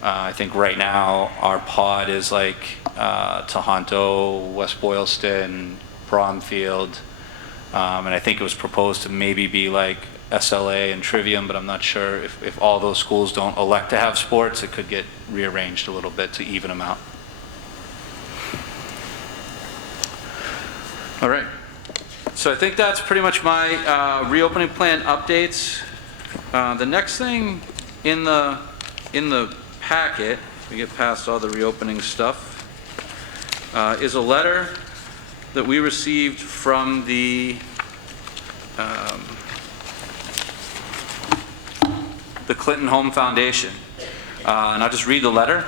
I think right now our pod is like Tohoto, West Boylston, Bromfield, and I think it was proposed to maybe be like SLA and Trivium, but I'm not sure if all those schools don't elect to have sports, it could get rearranged a little bit to even them out. All right. So I think that's pretty much my reopening plan updates. The next thing in the packet, we get past all the reopening stuff, is a letter that we received from the Clinton Home Foundation. And I'll just read the letter.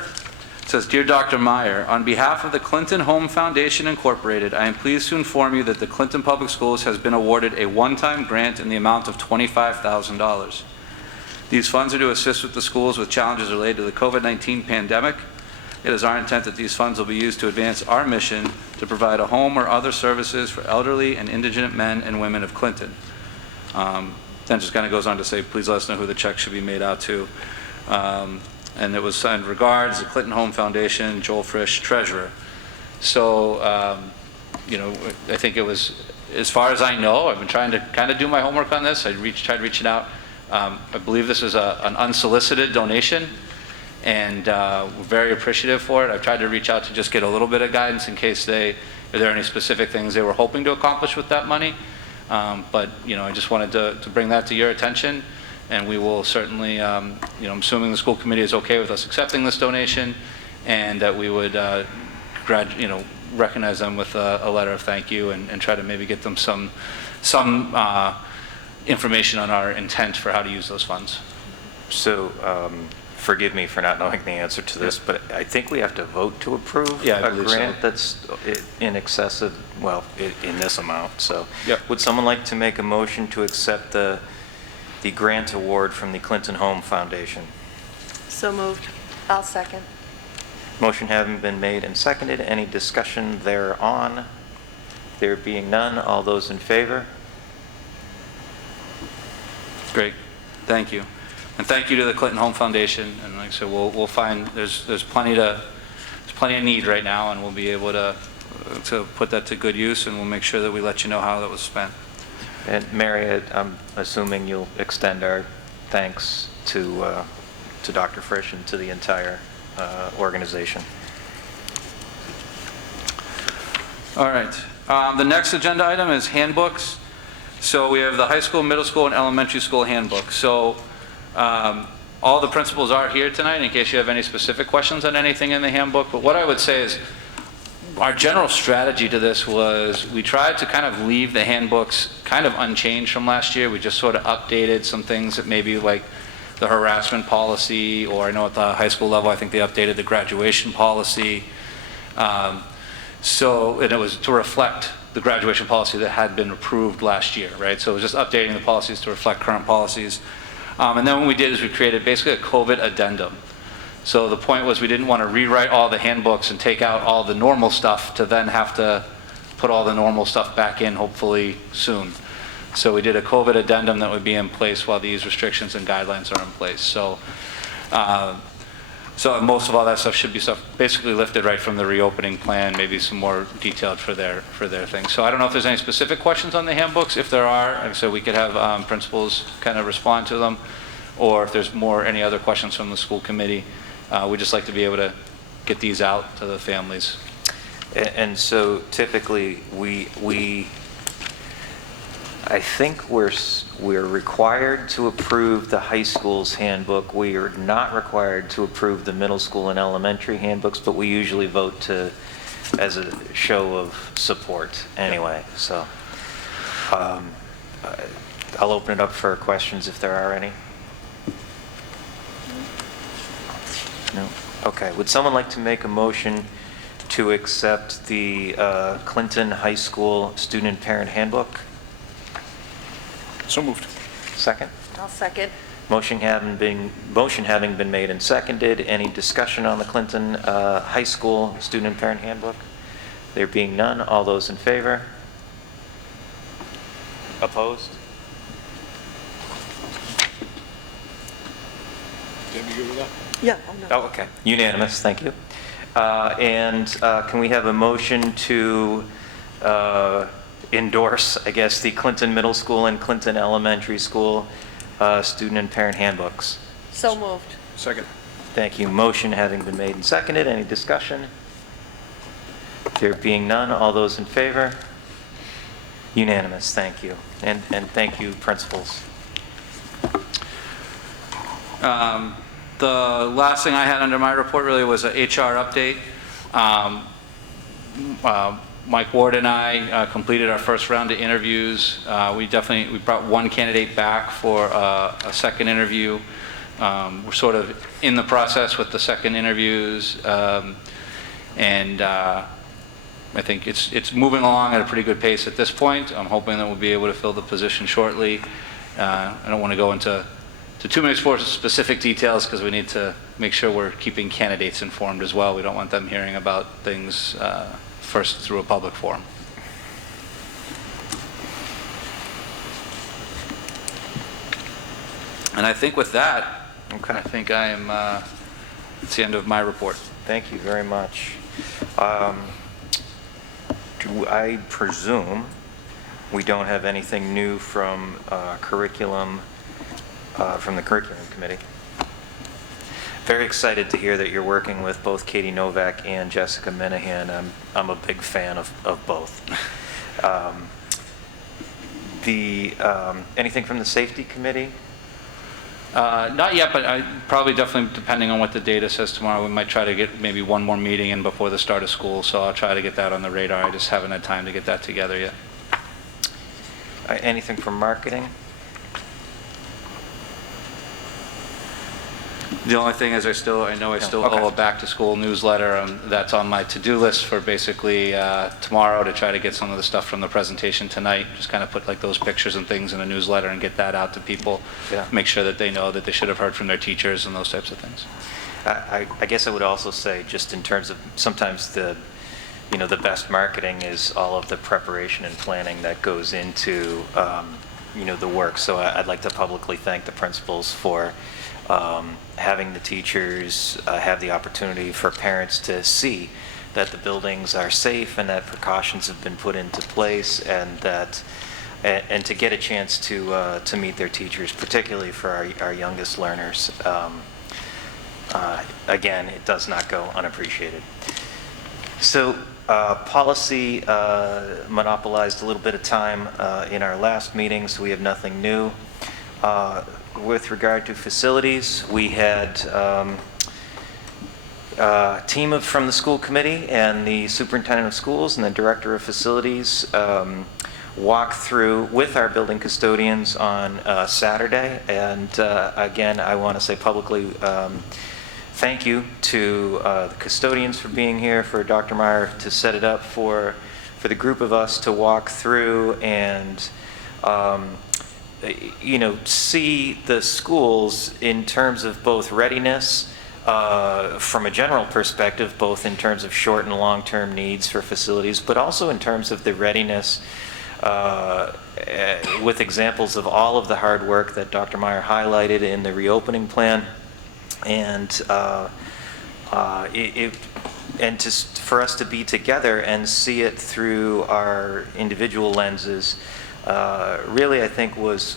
It says, "Dear Dr. Meyer, on behalf of the Clinton Home Foundation Incorporated, I am pleased to inform you that the Clinton Public Schools has been awarded a one-time grant in the amount of $25,000. These funds are to assist with the schools with challenges related to the COVID-19 pandemic. It is our intent that these funds will be used to advance our mission to provide a home or other services for elderly and indigent men and women of Clinton." Then just kind of goes on to say, please let us know who the check should be made out to. And it was signed, regards, the Clinton Home Foundation, Joel Frisch, Treasurer. So, I think it was, as far as I know, I've been trying to kind of do my homework on this. I tried reaching out. I believe this is an unsolicited donation, and we're very appreciative for it. I've tried to reach out to just get a little bit of guidance in case are there any specific things they were hoping to accomplish with that money. But I just wanted to bring that to your attention, and we will certainly, I'm assuming the school committee is okay with us accepting this donation, and that we would, recognize them with a letter of thank you, and try to maybe get them some information on our intent for how to use those funds. So, forgive me for not knowing the answer to this, but I think we have to vote to approve Yeah, I a believe so. grant that's in excess of, well, in this amount, so. Yep. Would someone like to make a motion to accept the grant award from the Clinton Home Foundation? So moved. I'll second. Motion having been made and seconded, any discussion thereon? There being none, all those in favor? Great, thank you. And thank you to the Clinton Home Foundation, and like I said, we'll find, there's plenty of need right now, and we'll be able to put that to good use, and we'll make sure that we let you know how that was spent. And Mary, I'm assuming you'll extend our thanks to Dr. Frisch and to the entire organization. All right, the next agenda item is handbooks. So we have the high school, middle school, and elementary school handbook. So all the principals are here tonight in case you have any specific questions on anything in the handbook. But what I would say is our general strategy to this was we tried to kind of leave the handbooks kind of unchanged from last year. We just sort of updated some things that maybe like the harassment policy, or I know at the high school level, I think they updated the graduation policy. So, and it was to reflect the graduation policy that had been approved last year, right? So it was just updating the policies to reflect current policies. And then what we did is we created basically a COVID addendum. So the point was we didn't want to rewrite all the handbooks and take out all the normal stuff to then have to put all the normal stuff back in hopefully soon. So we did a COVID addendum that would be in place while these restrictions and guidelines are in place. So, so most of all that stuff should be stuff basically lifted right from the reopening plan, maybe some more detailed for their things. So I don't know if there's any specific questions on the handbooks. If there are, like I said, we could have principals kind of respond to them, or if there's any other questions from the school committee, we'd just like to be able to get these out to the families. And so typically, I think we're required to approve the high school's handbook. We are not required to approve the middle school and elementary handbooks, but we usually vote as a show of support anyway. So I'll open it up for questions if there are any. No? Okay. Would someone like to make a motion to accept the Clinton High School Student Parent Handbook? So moved. Second? I'll second. Motion having been made and seconded, any discussion on the Clinton High School Student Parent Handbook? There being none, all those in favor? Opposed? Did we go with that? Yeah. Oh, no. Oh, okay. Unanimous, thank you. And can we have a motion to endorse, I guess, the Clinton Middle School and Clinton Elementary School student and parent handbooks? So moved. Second. Thank you. Motion having been made and seconded. Any discussion? There being none, all those in favor? Unanimous, thank you. And thank you, principals. The last thing I had under my report really was an HR update. Mike Ward and I completed our first round of interviews. We brought one candidate back for a second interview. We're sort of in the process with the second interviews, and I think it's moving along at a pretty good pace at this point. I'm hoping that we'll be able to fill the position shortly. I don't want to go into too many specific details because we need to make sure we're keeping candidates informed as well. We don't want them hearing about things first through a public forum. And I think with that, Okay. I think I am, it's the end of my report. Thank you very much. Do I presume we don't have anything new from curriculum, from the curriculum committee? Very excited to hear that you're working with both Katie Novak and Jessica Minahan. I'm a big fan of both. Anything from the safety committee? Not yet, but probably definitely depending on what the data says tomorrow, we might try to get maybe one more meeting in before the start of school, so I'll try to get that on the radar. I just haven't had time to get that together yet. Anything from marketing? The only thing is I know I still Okay. owe a back-to-school newsletter that's on my to-do list for basically tomorrow to try to get some of the stuff from the presentation tonight. Just kind of put like those pictures and things in a newsletter and get that out to people. Yeah. Make sure that they know that they should have heard from their teachers and those types of things. I guess I would also say, just in terms of sometimes the best marketing is all of the preparation and planning that goes into, the work. So I'd like to publicly thank the principals for having the teachers have the opportunity for parents to see that the buildings are safe and that precautions have been put into place, and to get a chance to meet their teachers, particularly for our youngest learners. Again, it does not go unappreciated. So policy monopolized a little bit of time in our last meeting, so we have nothing new. With regard to facilities, we had a team from the school committee and the superintendent of schools and the director of facilities walk through with our building custodians on Saturday. And again, I want to say publicly, thank you to the custodians for being here, for Dr. Meyer to set it up for the group of us to walk through and see the schools in terms of both readiness from a general perspective, both in terms of short and long-term needs for facilities, but also in terms of the readiness with examples of all of the hard work that Dr. Meyer highlighted in the reopening plan. And for us to be together and see it through our individual lenses, really I think was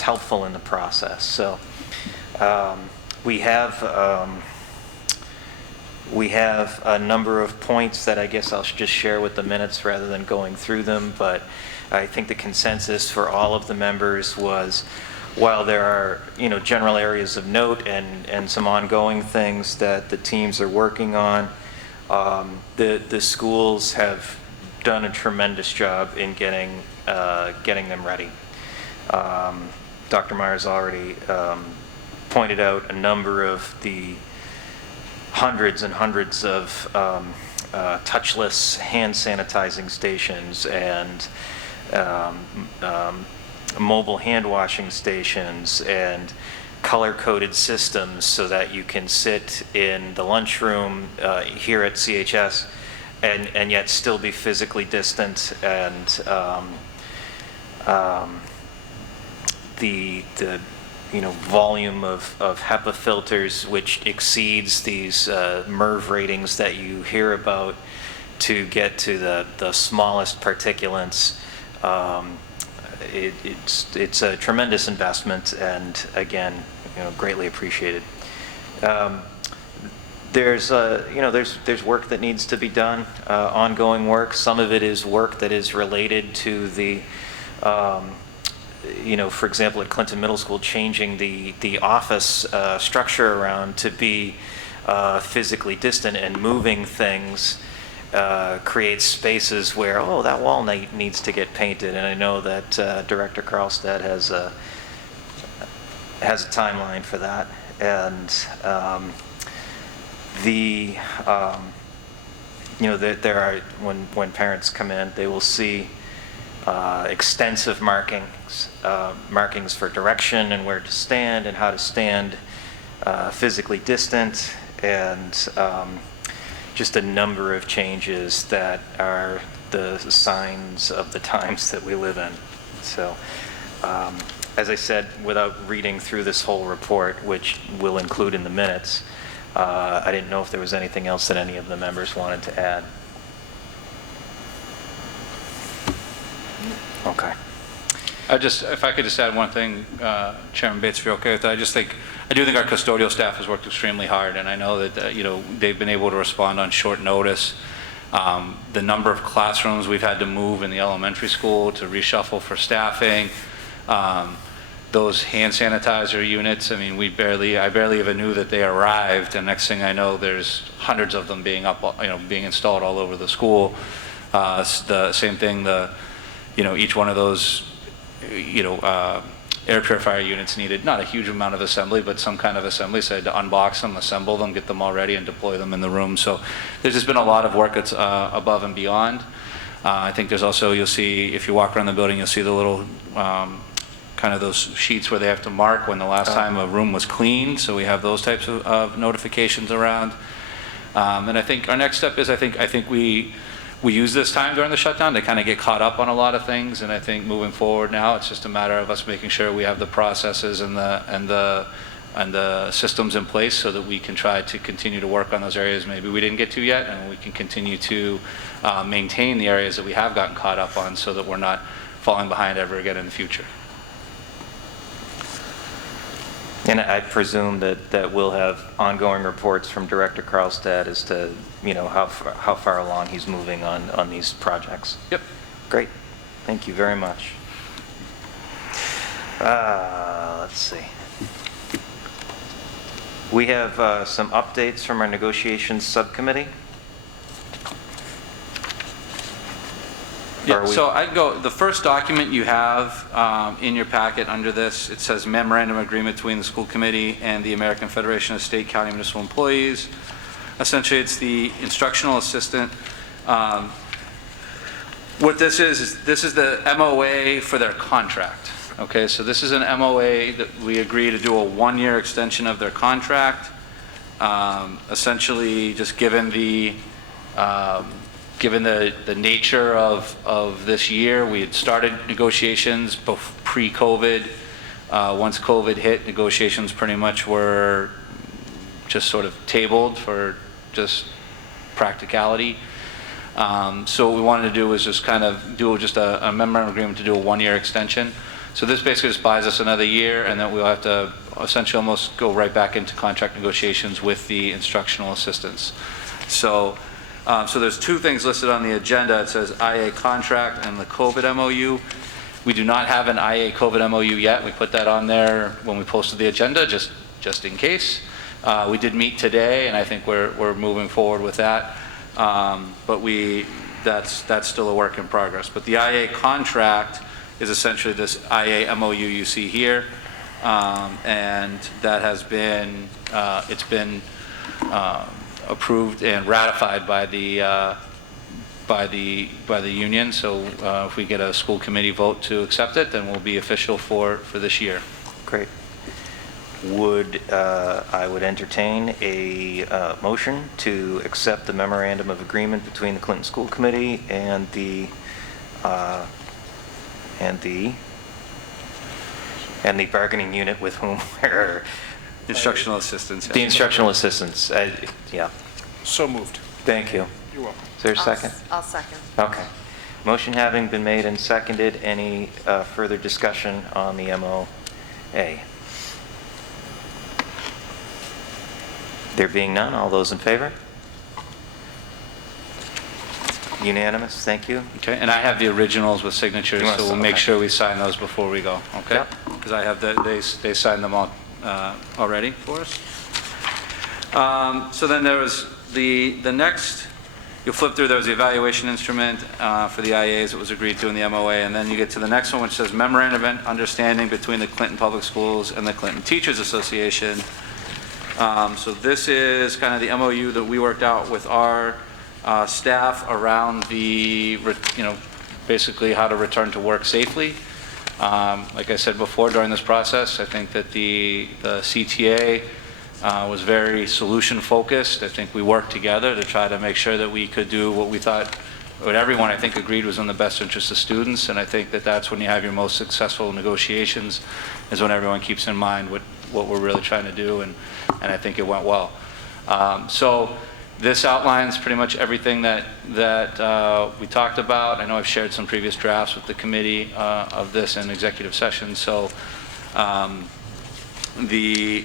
helpful in the process. So we have a number of points that I guess I'll just share with the minutes rather than going through them. But I think the consensus for all of the members was, while there are general areas of note and some ongoing things that the teams are working on, the schools have done a tremendous job in getting them ready. Dr. Meyer's already pointed out a number of the hundreds and hundreds of touchless hand sanitizing stations and mobile hand washing stations and color-coded systems so that you can sit in the lunchroom here at CHS and yet still be physically distant, and the volume of HEPA filters, which exceeds these MERV ratings that you hear about to get to the smallest particulates. It's a tremendous investment, and again, greatly appreciated. There's work that needs to be done, ongoing work. Some of it is work that is related to the, for example, at Clinton Middle School, changing the office structure around to be physically distant, and moving things creates spaces where, that wall needs to get painted. And I know that Director Carlstad has a timeline for that. And there are, when parents come in, they will see extensive markings for direction and where to stand and how to stand physically distant, and just a number of changes that are the signs of the times that we live in. So, as I said, without reading through this whole report, which we'll include in the minutes, I didn't know if there was anything else that any of the members wanted to add. Okay. If I could just add one thing, Chairman Bates, if you're okay with that, I do think our custodial staff has worked extremely hard, and I know that they've been able to respond on short notice. The number of classrooms we've had to move in the elementary school to reshuffle for staffing, those hand sanitizer units, I mean, I barely even knew that they arrived, and next thing I know, there's hundreds of them being installed all over the school. The same thing, each one of those, air purifier units needed. Not a huge amount of assembly, but some kind of assembly. So I had to unbox them, assemble them, get them all ready, and deploy them in the room. So there's just been a lot of work that's above and beyond. I think there's also, you'll see, if you walk around the building, you'll see the little kind of those sheets where they have to mark when the last time a room was cleaned. So we have those types of notifications around. And I think our next step is, I think we use this time during the shutdown to kind of get caught up on a lot of things. And I think moving forward now, it's just a matter of us making sure we have the processes and the systems in place so that we can try to continue to work on those areas maybe we didn't get to yet, and we can continue to maintain the areas that we have gotten caught up on so that we're not falling behind ever again in the future. And I presume that we'll have ongoing reports from Director Karlstad as to, how far along he's moving on these projects. Yep. Great. Thank you very much. Let's see. We have some updates from our negotiations subcommittee. Yeah, so I'd go, the first document you have in your packet under this, it says Memorandum Agreement between the school committee and the American Federation of State, County, Municipal Employees. Essentially, it's the instructional assistant. What this is the MOA for their contract. Okay, so this is an MOA that we agree to do a 1-year extension of their contract. Essentially, just given the nature of this year, we had started negotiations pre-COVID. Once COVID hit, negotiations pretty much were just sort of tabled for just practicality. So what we wanted to do was just kind of do just a memorandum agreement to do a 1-year extension. So this basically just buys us another year, and then we'll have to essentially almost go right back into contract negotiations with the instructional assistants. So there's 2 things listed on the agenda. It says IA contract and the COVID MOU. We do not have an IA COVID MOU yet. We put that on there when we posted the agenda, just in case. We did meet today, and I think we're moving forward with that. But that's still a work in progress. But the IA contract is essentially this IA MOU you see here, and that has been approved and ratified by the union. So if we get a school committee vote to accept it, then we'll be official for this year. Great. I would entertain a motion to accept the memorandum of agreement between the Clinton School Committee and the bargaining unit with whom we're Instructional assistants. the instructional assistants. Yeah. So moved. Thank you. You're welcome. Is there a second? I'll second. Okay. Motion having been made and seconded, any further discussion on the MOA? There being none, all those in favor? Unanimous, thank you. Okay, and I have the originals with signatures, You want so we'll some? make Okay. sure we sign those before we go, okay? Yep. Because I have they signed them all already for us. So then there was the next, you'll flip through, there was the evaluation instrument for the IAs that was agreed to in the MOA, and then you get to the next one, which says Memorandum of Understanding between the Clinton Public Schools and the Clinton Teachers Association. So this is kind of the MOU that we worked out with our staff around the, basically how to return to work safely. Like I said before, during this process, I think that the CTA was very solution focused. I think we worked together to try to make sure that we could do what we thought, what everyone I think agreed was in the best interest of students. And I think that that's when you have your most successful negotiations, is when everyone keeps in mind what we're really trying to do, and I think it went well. So this outlines pretty much everything that we talked about. I know I've shared some previous drafts with the committee of this in executive session. So this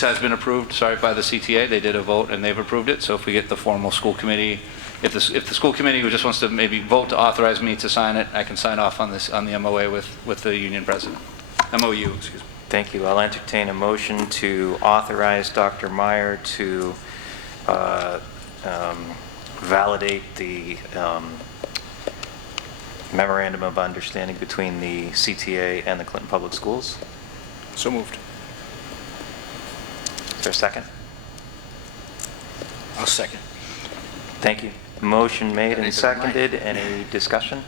has been approved, by the CTA. They did a vote and they've approved it. So if we get the formal school committee, if the school committee who just wants to maybe vote to authorize me to sign it, I can sign off on this, on the MOA with the union president. MOU, excuse me. Thank you. I'll entertain a motion to authorize Dr. Meyer to validate the memorandum of understanding between the CTA and the Clinton Public Schools. So moved. Is there a second? I'll second. Thank you. Motion made and Anything on mine? seconded. Any discussion?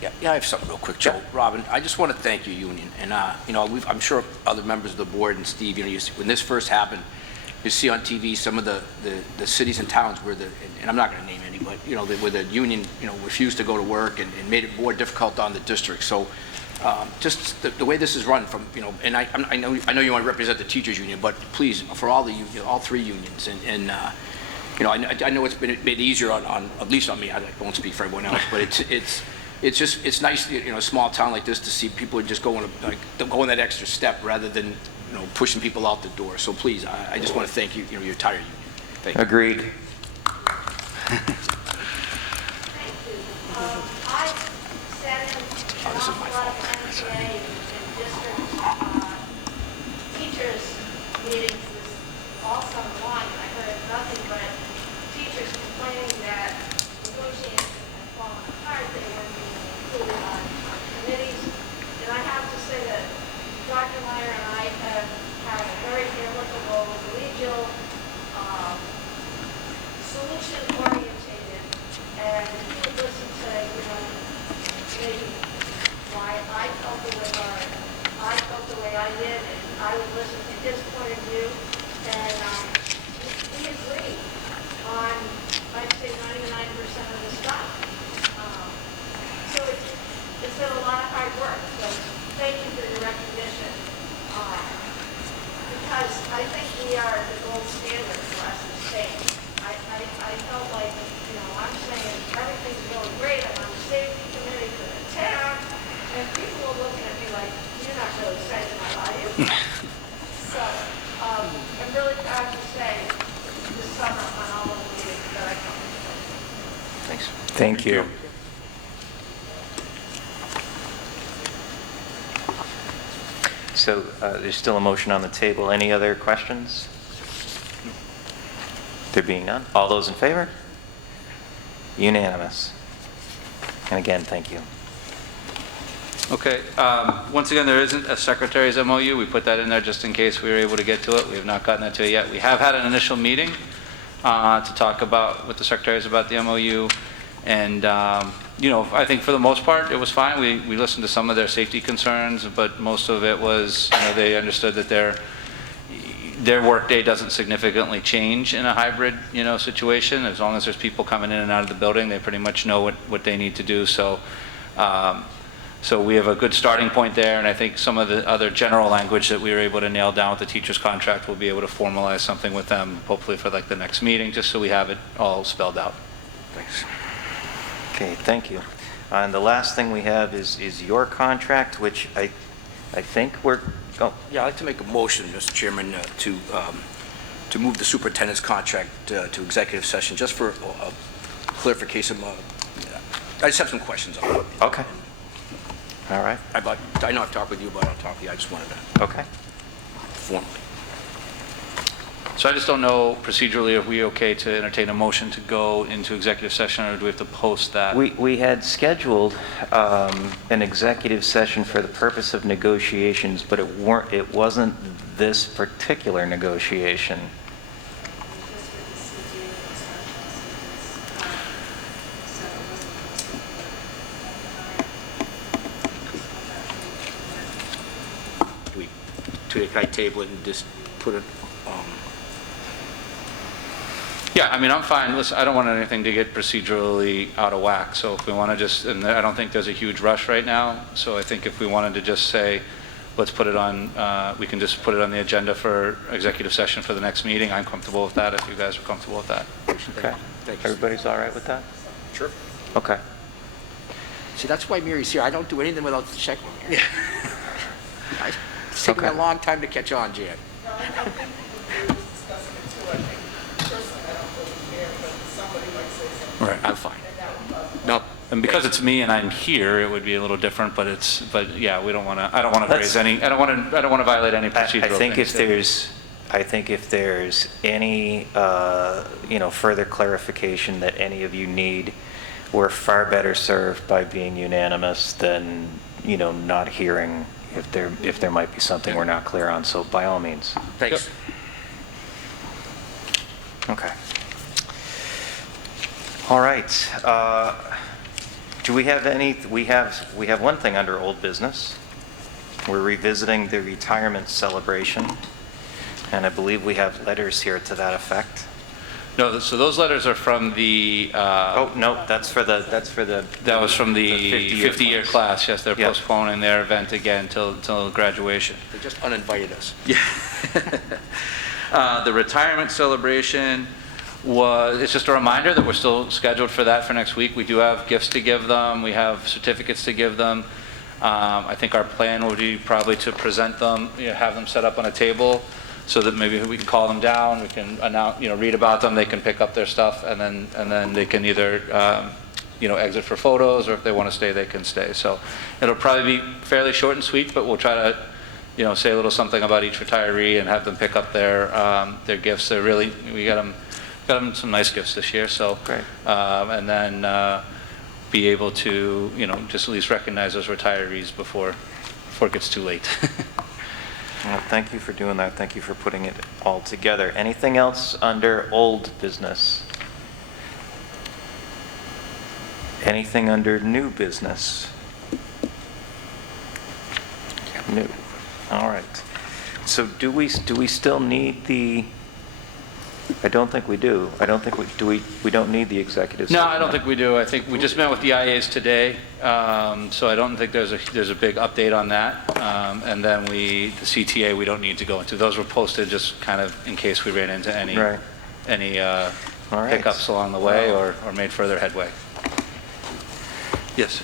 Yeah, I have something real quick, Joe. Robin, I just want to thank your union, and, I'm sure other members of the board and Steve, when this first happened, you see on TV some of the cities and towns where and I'm not going to name any, but, where the union, refused to go to work and made it more difficult on the district. So just the way this is run from, and I know you want to represent the teachers union, but please, for all all three unions, and I know it's been made easier on at least on me. I won't speak for everyone else, but it's nice, a small town like this to see people just going that extra step rather than, pushing people out the door. So please, I just want to thank you, your entire union. Thank you. Agreed. I sat in an awful lot of NCA and district teachers meetings this all summer long. I heard nothing but teachers complaining that negotiations had fallen apart, they weren't being included on committees. And I have to say that Dr. Meyer and I have had a very amicable, collegial, solution orientated, and he would listen to, maybe why I felt the way I felt the way I did, and I would listen to his point of view, and we agreed on, I'd say 99% of the stuff. So it's been a lot of hard work, so thank you for your recognition, because I think we are the gold standard for us as a state. I felt like, I'm saying everything's going great, I'm on the safety committee for the town, and people are looking at me like, you're not really saying that, are you? So, I'm really proud to say this summer on all of the meetings that I come to. Thanks. Thank you. So there's still a motion on the table. Any other questions? There being none. All those in favor? Unanimous. And again, thank you. Okay, once again, there isn't a secretary's MOU. We put that in there just in case we were able to get to it. We have not gotten that to it yet. We have had an initial meeting to talk with the secretaries about the MOU. And, I think for the most part, it was fine. We listened to some of their safety concerns, but most of it was, they understood that their workday doesn't significantly change in a hybrid, situation. As long as there's people coming in and out of the building, they pretty much know what they need to do. So, so we have a good starting point there, and I think some of the other general language that we were able to nail down with the teacher's contract, we'll be able to formalize something with them, hopefully for like the next meeting, just so we have it all spelled out. Thanks. Okay, thank you. And the last thing we have is your contract, which I think Yeah, I'd like to make a motion, Mr. Chairman, to move the superintendent's contract to executive session, just for clarification. I just have some questions on it. Okay. All right. I know I've talked with you, but I don't talk to you. I just wanted to Okay. formally. So I just don't know procedurally if we're okay to entertain a motion to go into executive session, or do we have to post that? We had scheduled an executive session for the purpose of negotiations, but it wasn't this particular negotiation. Can I table it and just put it? Yeah, I mean, I'm fine. Listen, I don't want anything to get procedurally out of whack. So if we want to just, and I don't think there's a huge rush right now. So I think if we wanted to just say, let's put it on, we can just put it on the agenda for executive session for the next meeting. I'm comfortable with that if you guys are comfortable with that. Okay. Thank you. Everybody's all right with that? Sure. Okay. See, that's why Mary's here. I don't do anything without checking Mary. It's taken me a Okay. long time to catch on, Jan. Right. I'm fine. No, And because it's me and I'm here, it would be a little different, but yeah, we don't want to, I don't want to raise any, I don't want to violate any procedural I think things. if there's any, further clarification that any of you need, we're far better served by being unanimous than, not hearing if there might be something we're not clear on, so by all means. Thanks. Okay. All right. Do we have we have one thing under old business. We're revisiting the retirement celebration, and I believe we have letters here to that effect. No, so those letters are from the, Oh, no, that's for the, that was from the 50-year 50-year class. Yes, they're Yep. postponing their event again till graduation. They just uninvited us. The retirement celebration it's just a reminder that we're still scheduled for that for next week. We do have gifts to give them. We have certificates to give them. I think our plan would be probably to present them, have them set up on a table so that maybe we can call them down, we can announce, read about them, they can pick up their stuff, and then they can either, exit for photos, or if they want to stay, they can stay. So it'll probably be fairly short and sweet, but we'll try to, say a little something about each retiree and have them pick up their gifts. We got them some nice gifts this year, so. Great. And then be able to, just at least recognize those retirees before it gets too late. Well, thank you for doing that. Thank you for putting it all together. Anything else under old business? Anything under new business? New. All right. So do we still need the, I don't think we do. I don't think we don't need the executive No, session. I don't think we do. I think we just met with the IAs today, so I don't think there's a big update on that. And then the CTA, we don't need to go into. Those were posted just kind of in case we ran into any Right. All right. hiccups along the way or made further headway. Yes.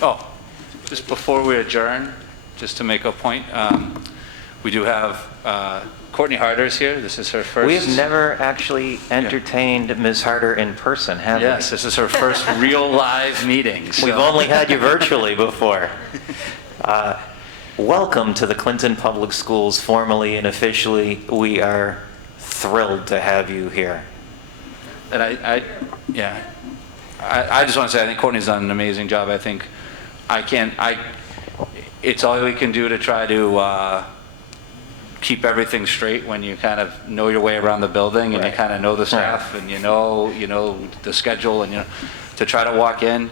Oh, just before we adjourn, just to make a point, we do have Courtney Harder's here. This is her first. We have never actually entertained Ms. Harder in person, have we? Yes, this is her first real live meeting. so- We've only had you virtually before. Welcome to the Clinton Public Schools, formally and officially. We are thrilled to have you here. And I just want to say, I think Courtney's done an amazing job. I think it's all we can do to try to keep everything straight when you kind of know your way around the building and you Right. kind of know the staff and you know the schedule, and to try to walk in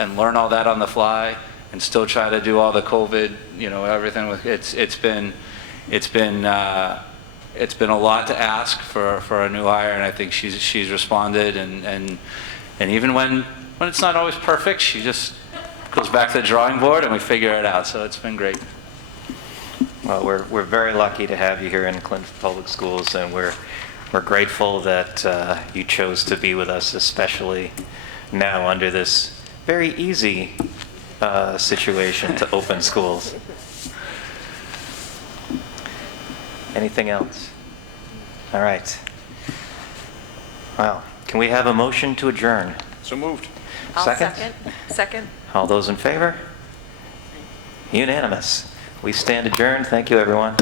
and learn all that on the fly and still try to do all the COVID, everything with it's been a lot to ask for a new hire, and I think she's responded, and even when it's not always perfect, she just goes back to the drawing board and we figure it out. So it's been great. Well, we're very lucky to have you here in Clinton Public Schools, and we're grateful that you chose to be with us, especially now under this very easy situation to open schools. Anything else? All right. Well, can we have a motion to adjourn? So moved. I'll Second? Second. All those in favor? Unanimous. We stand adjourned. Thank you, everyone.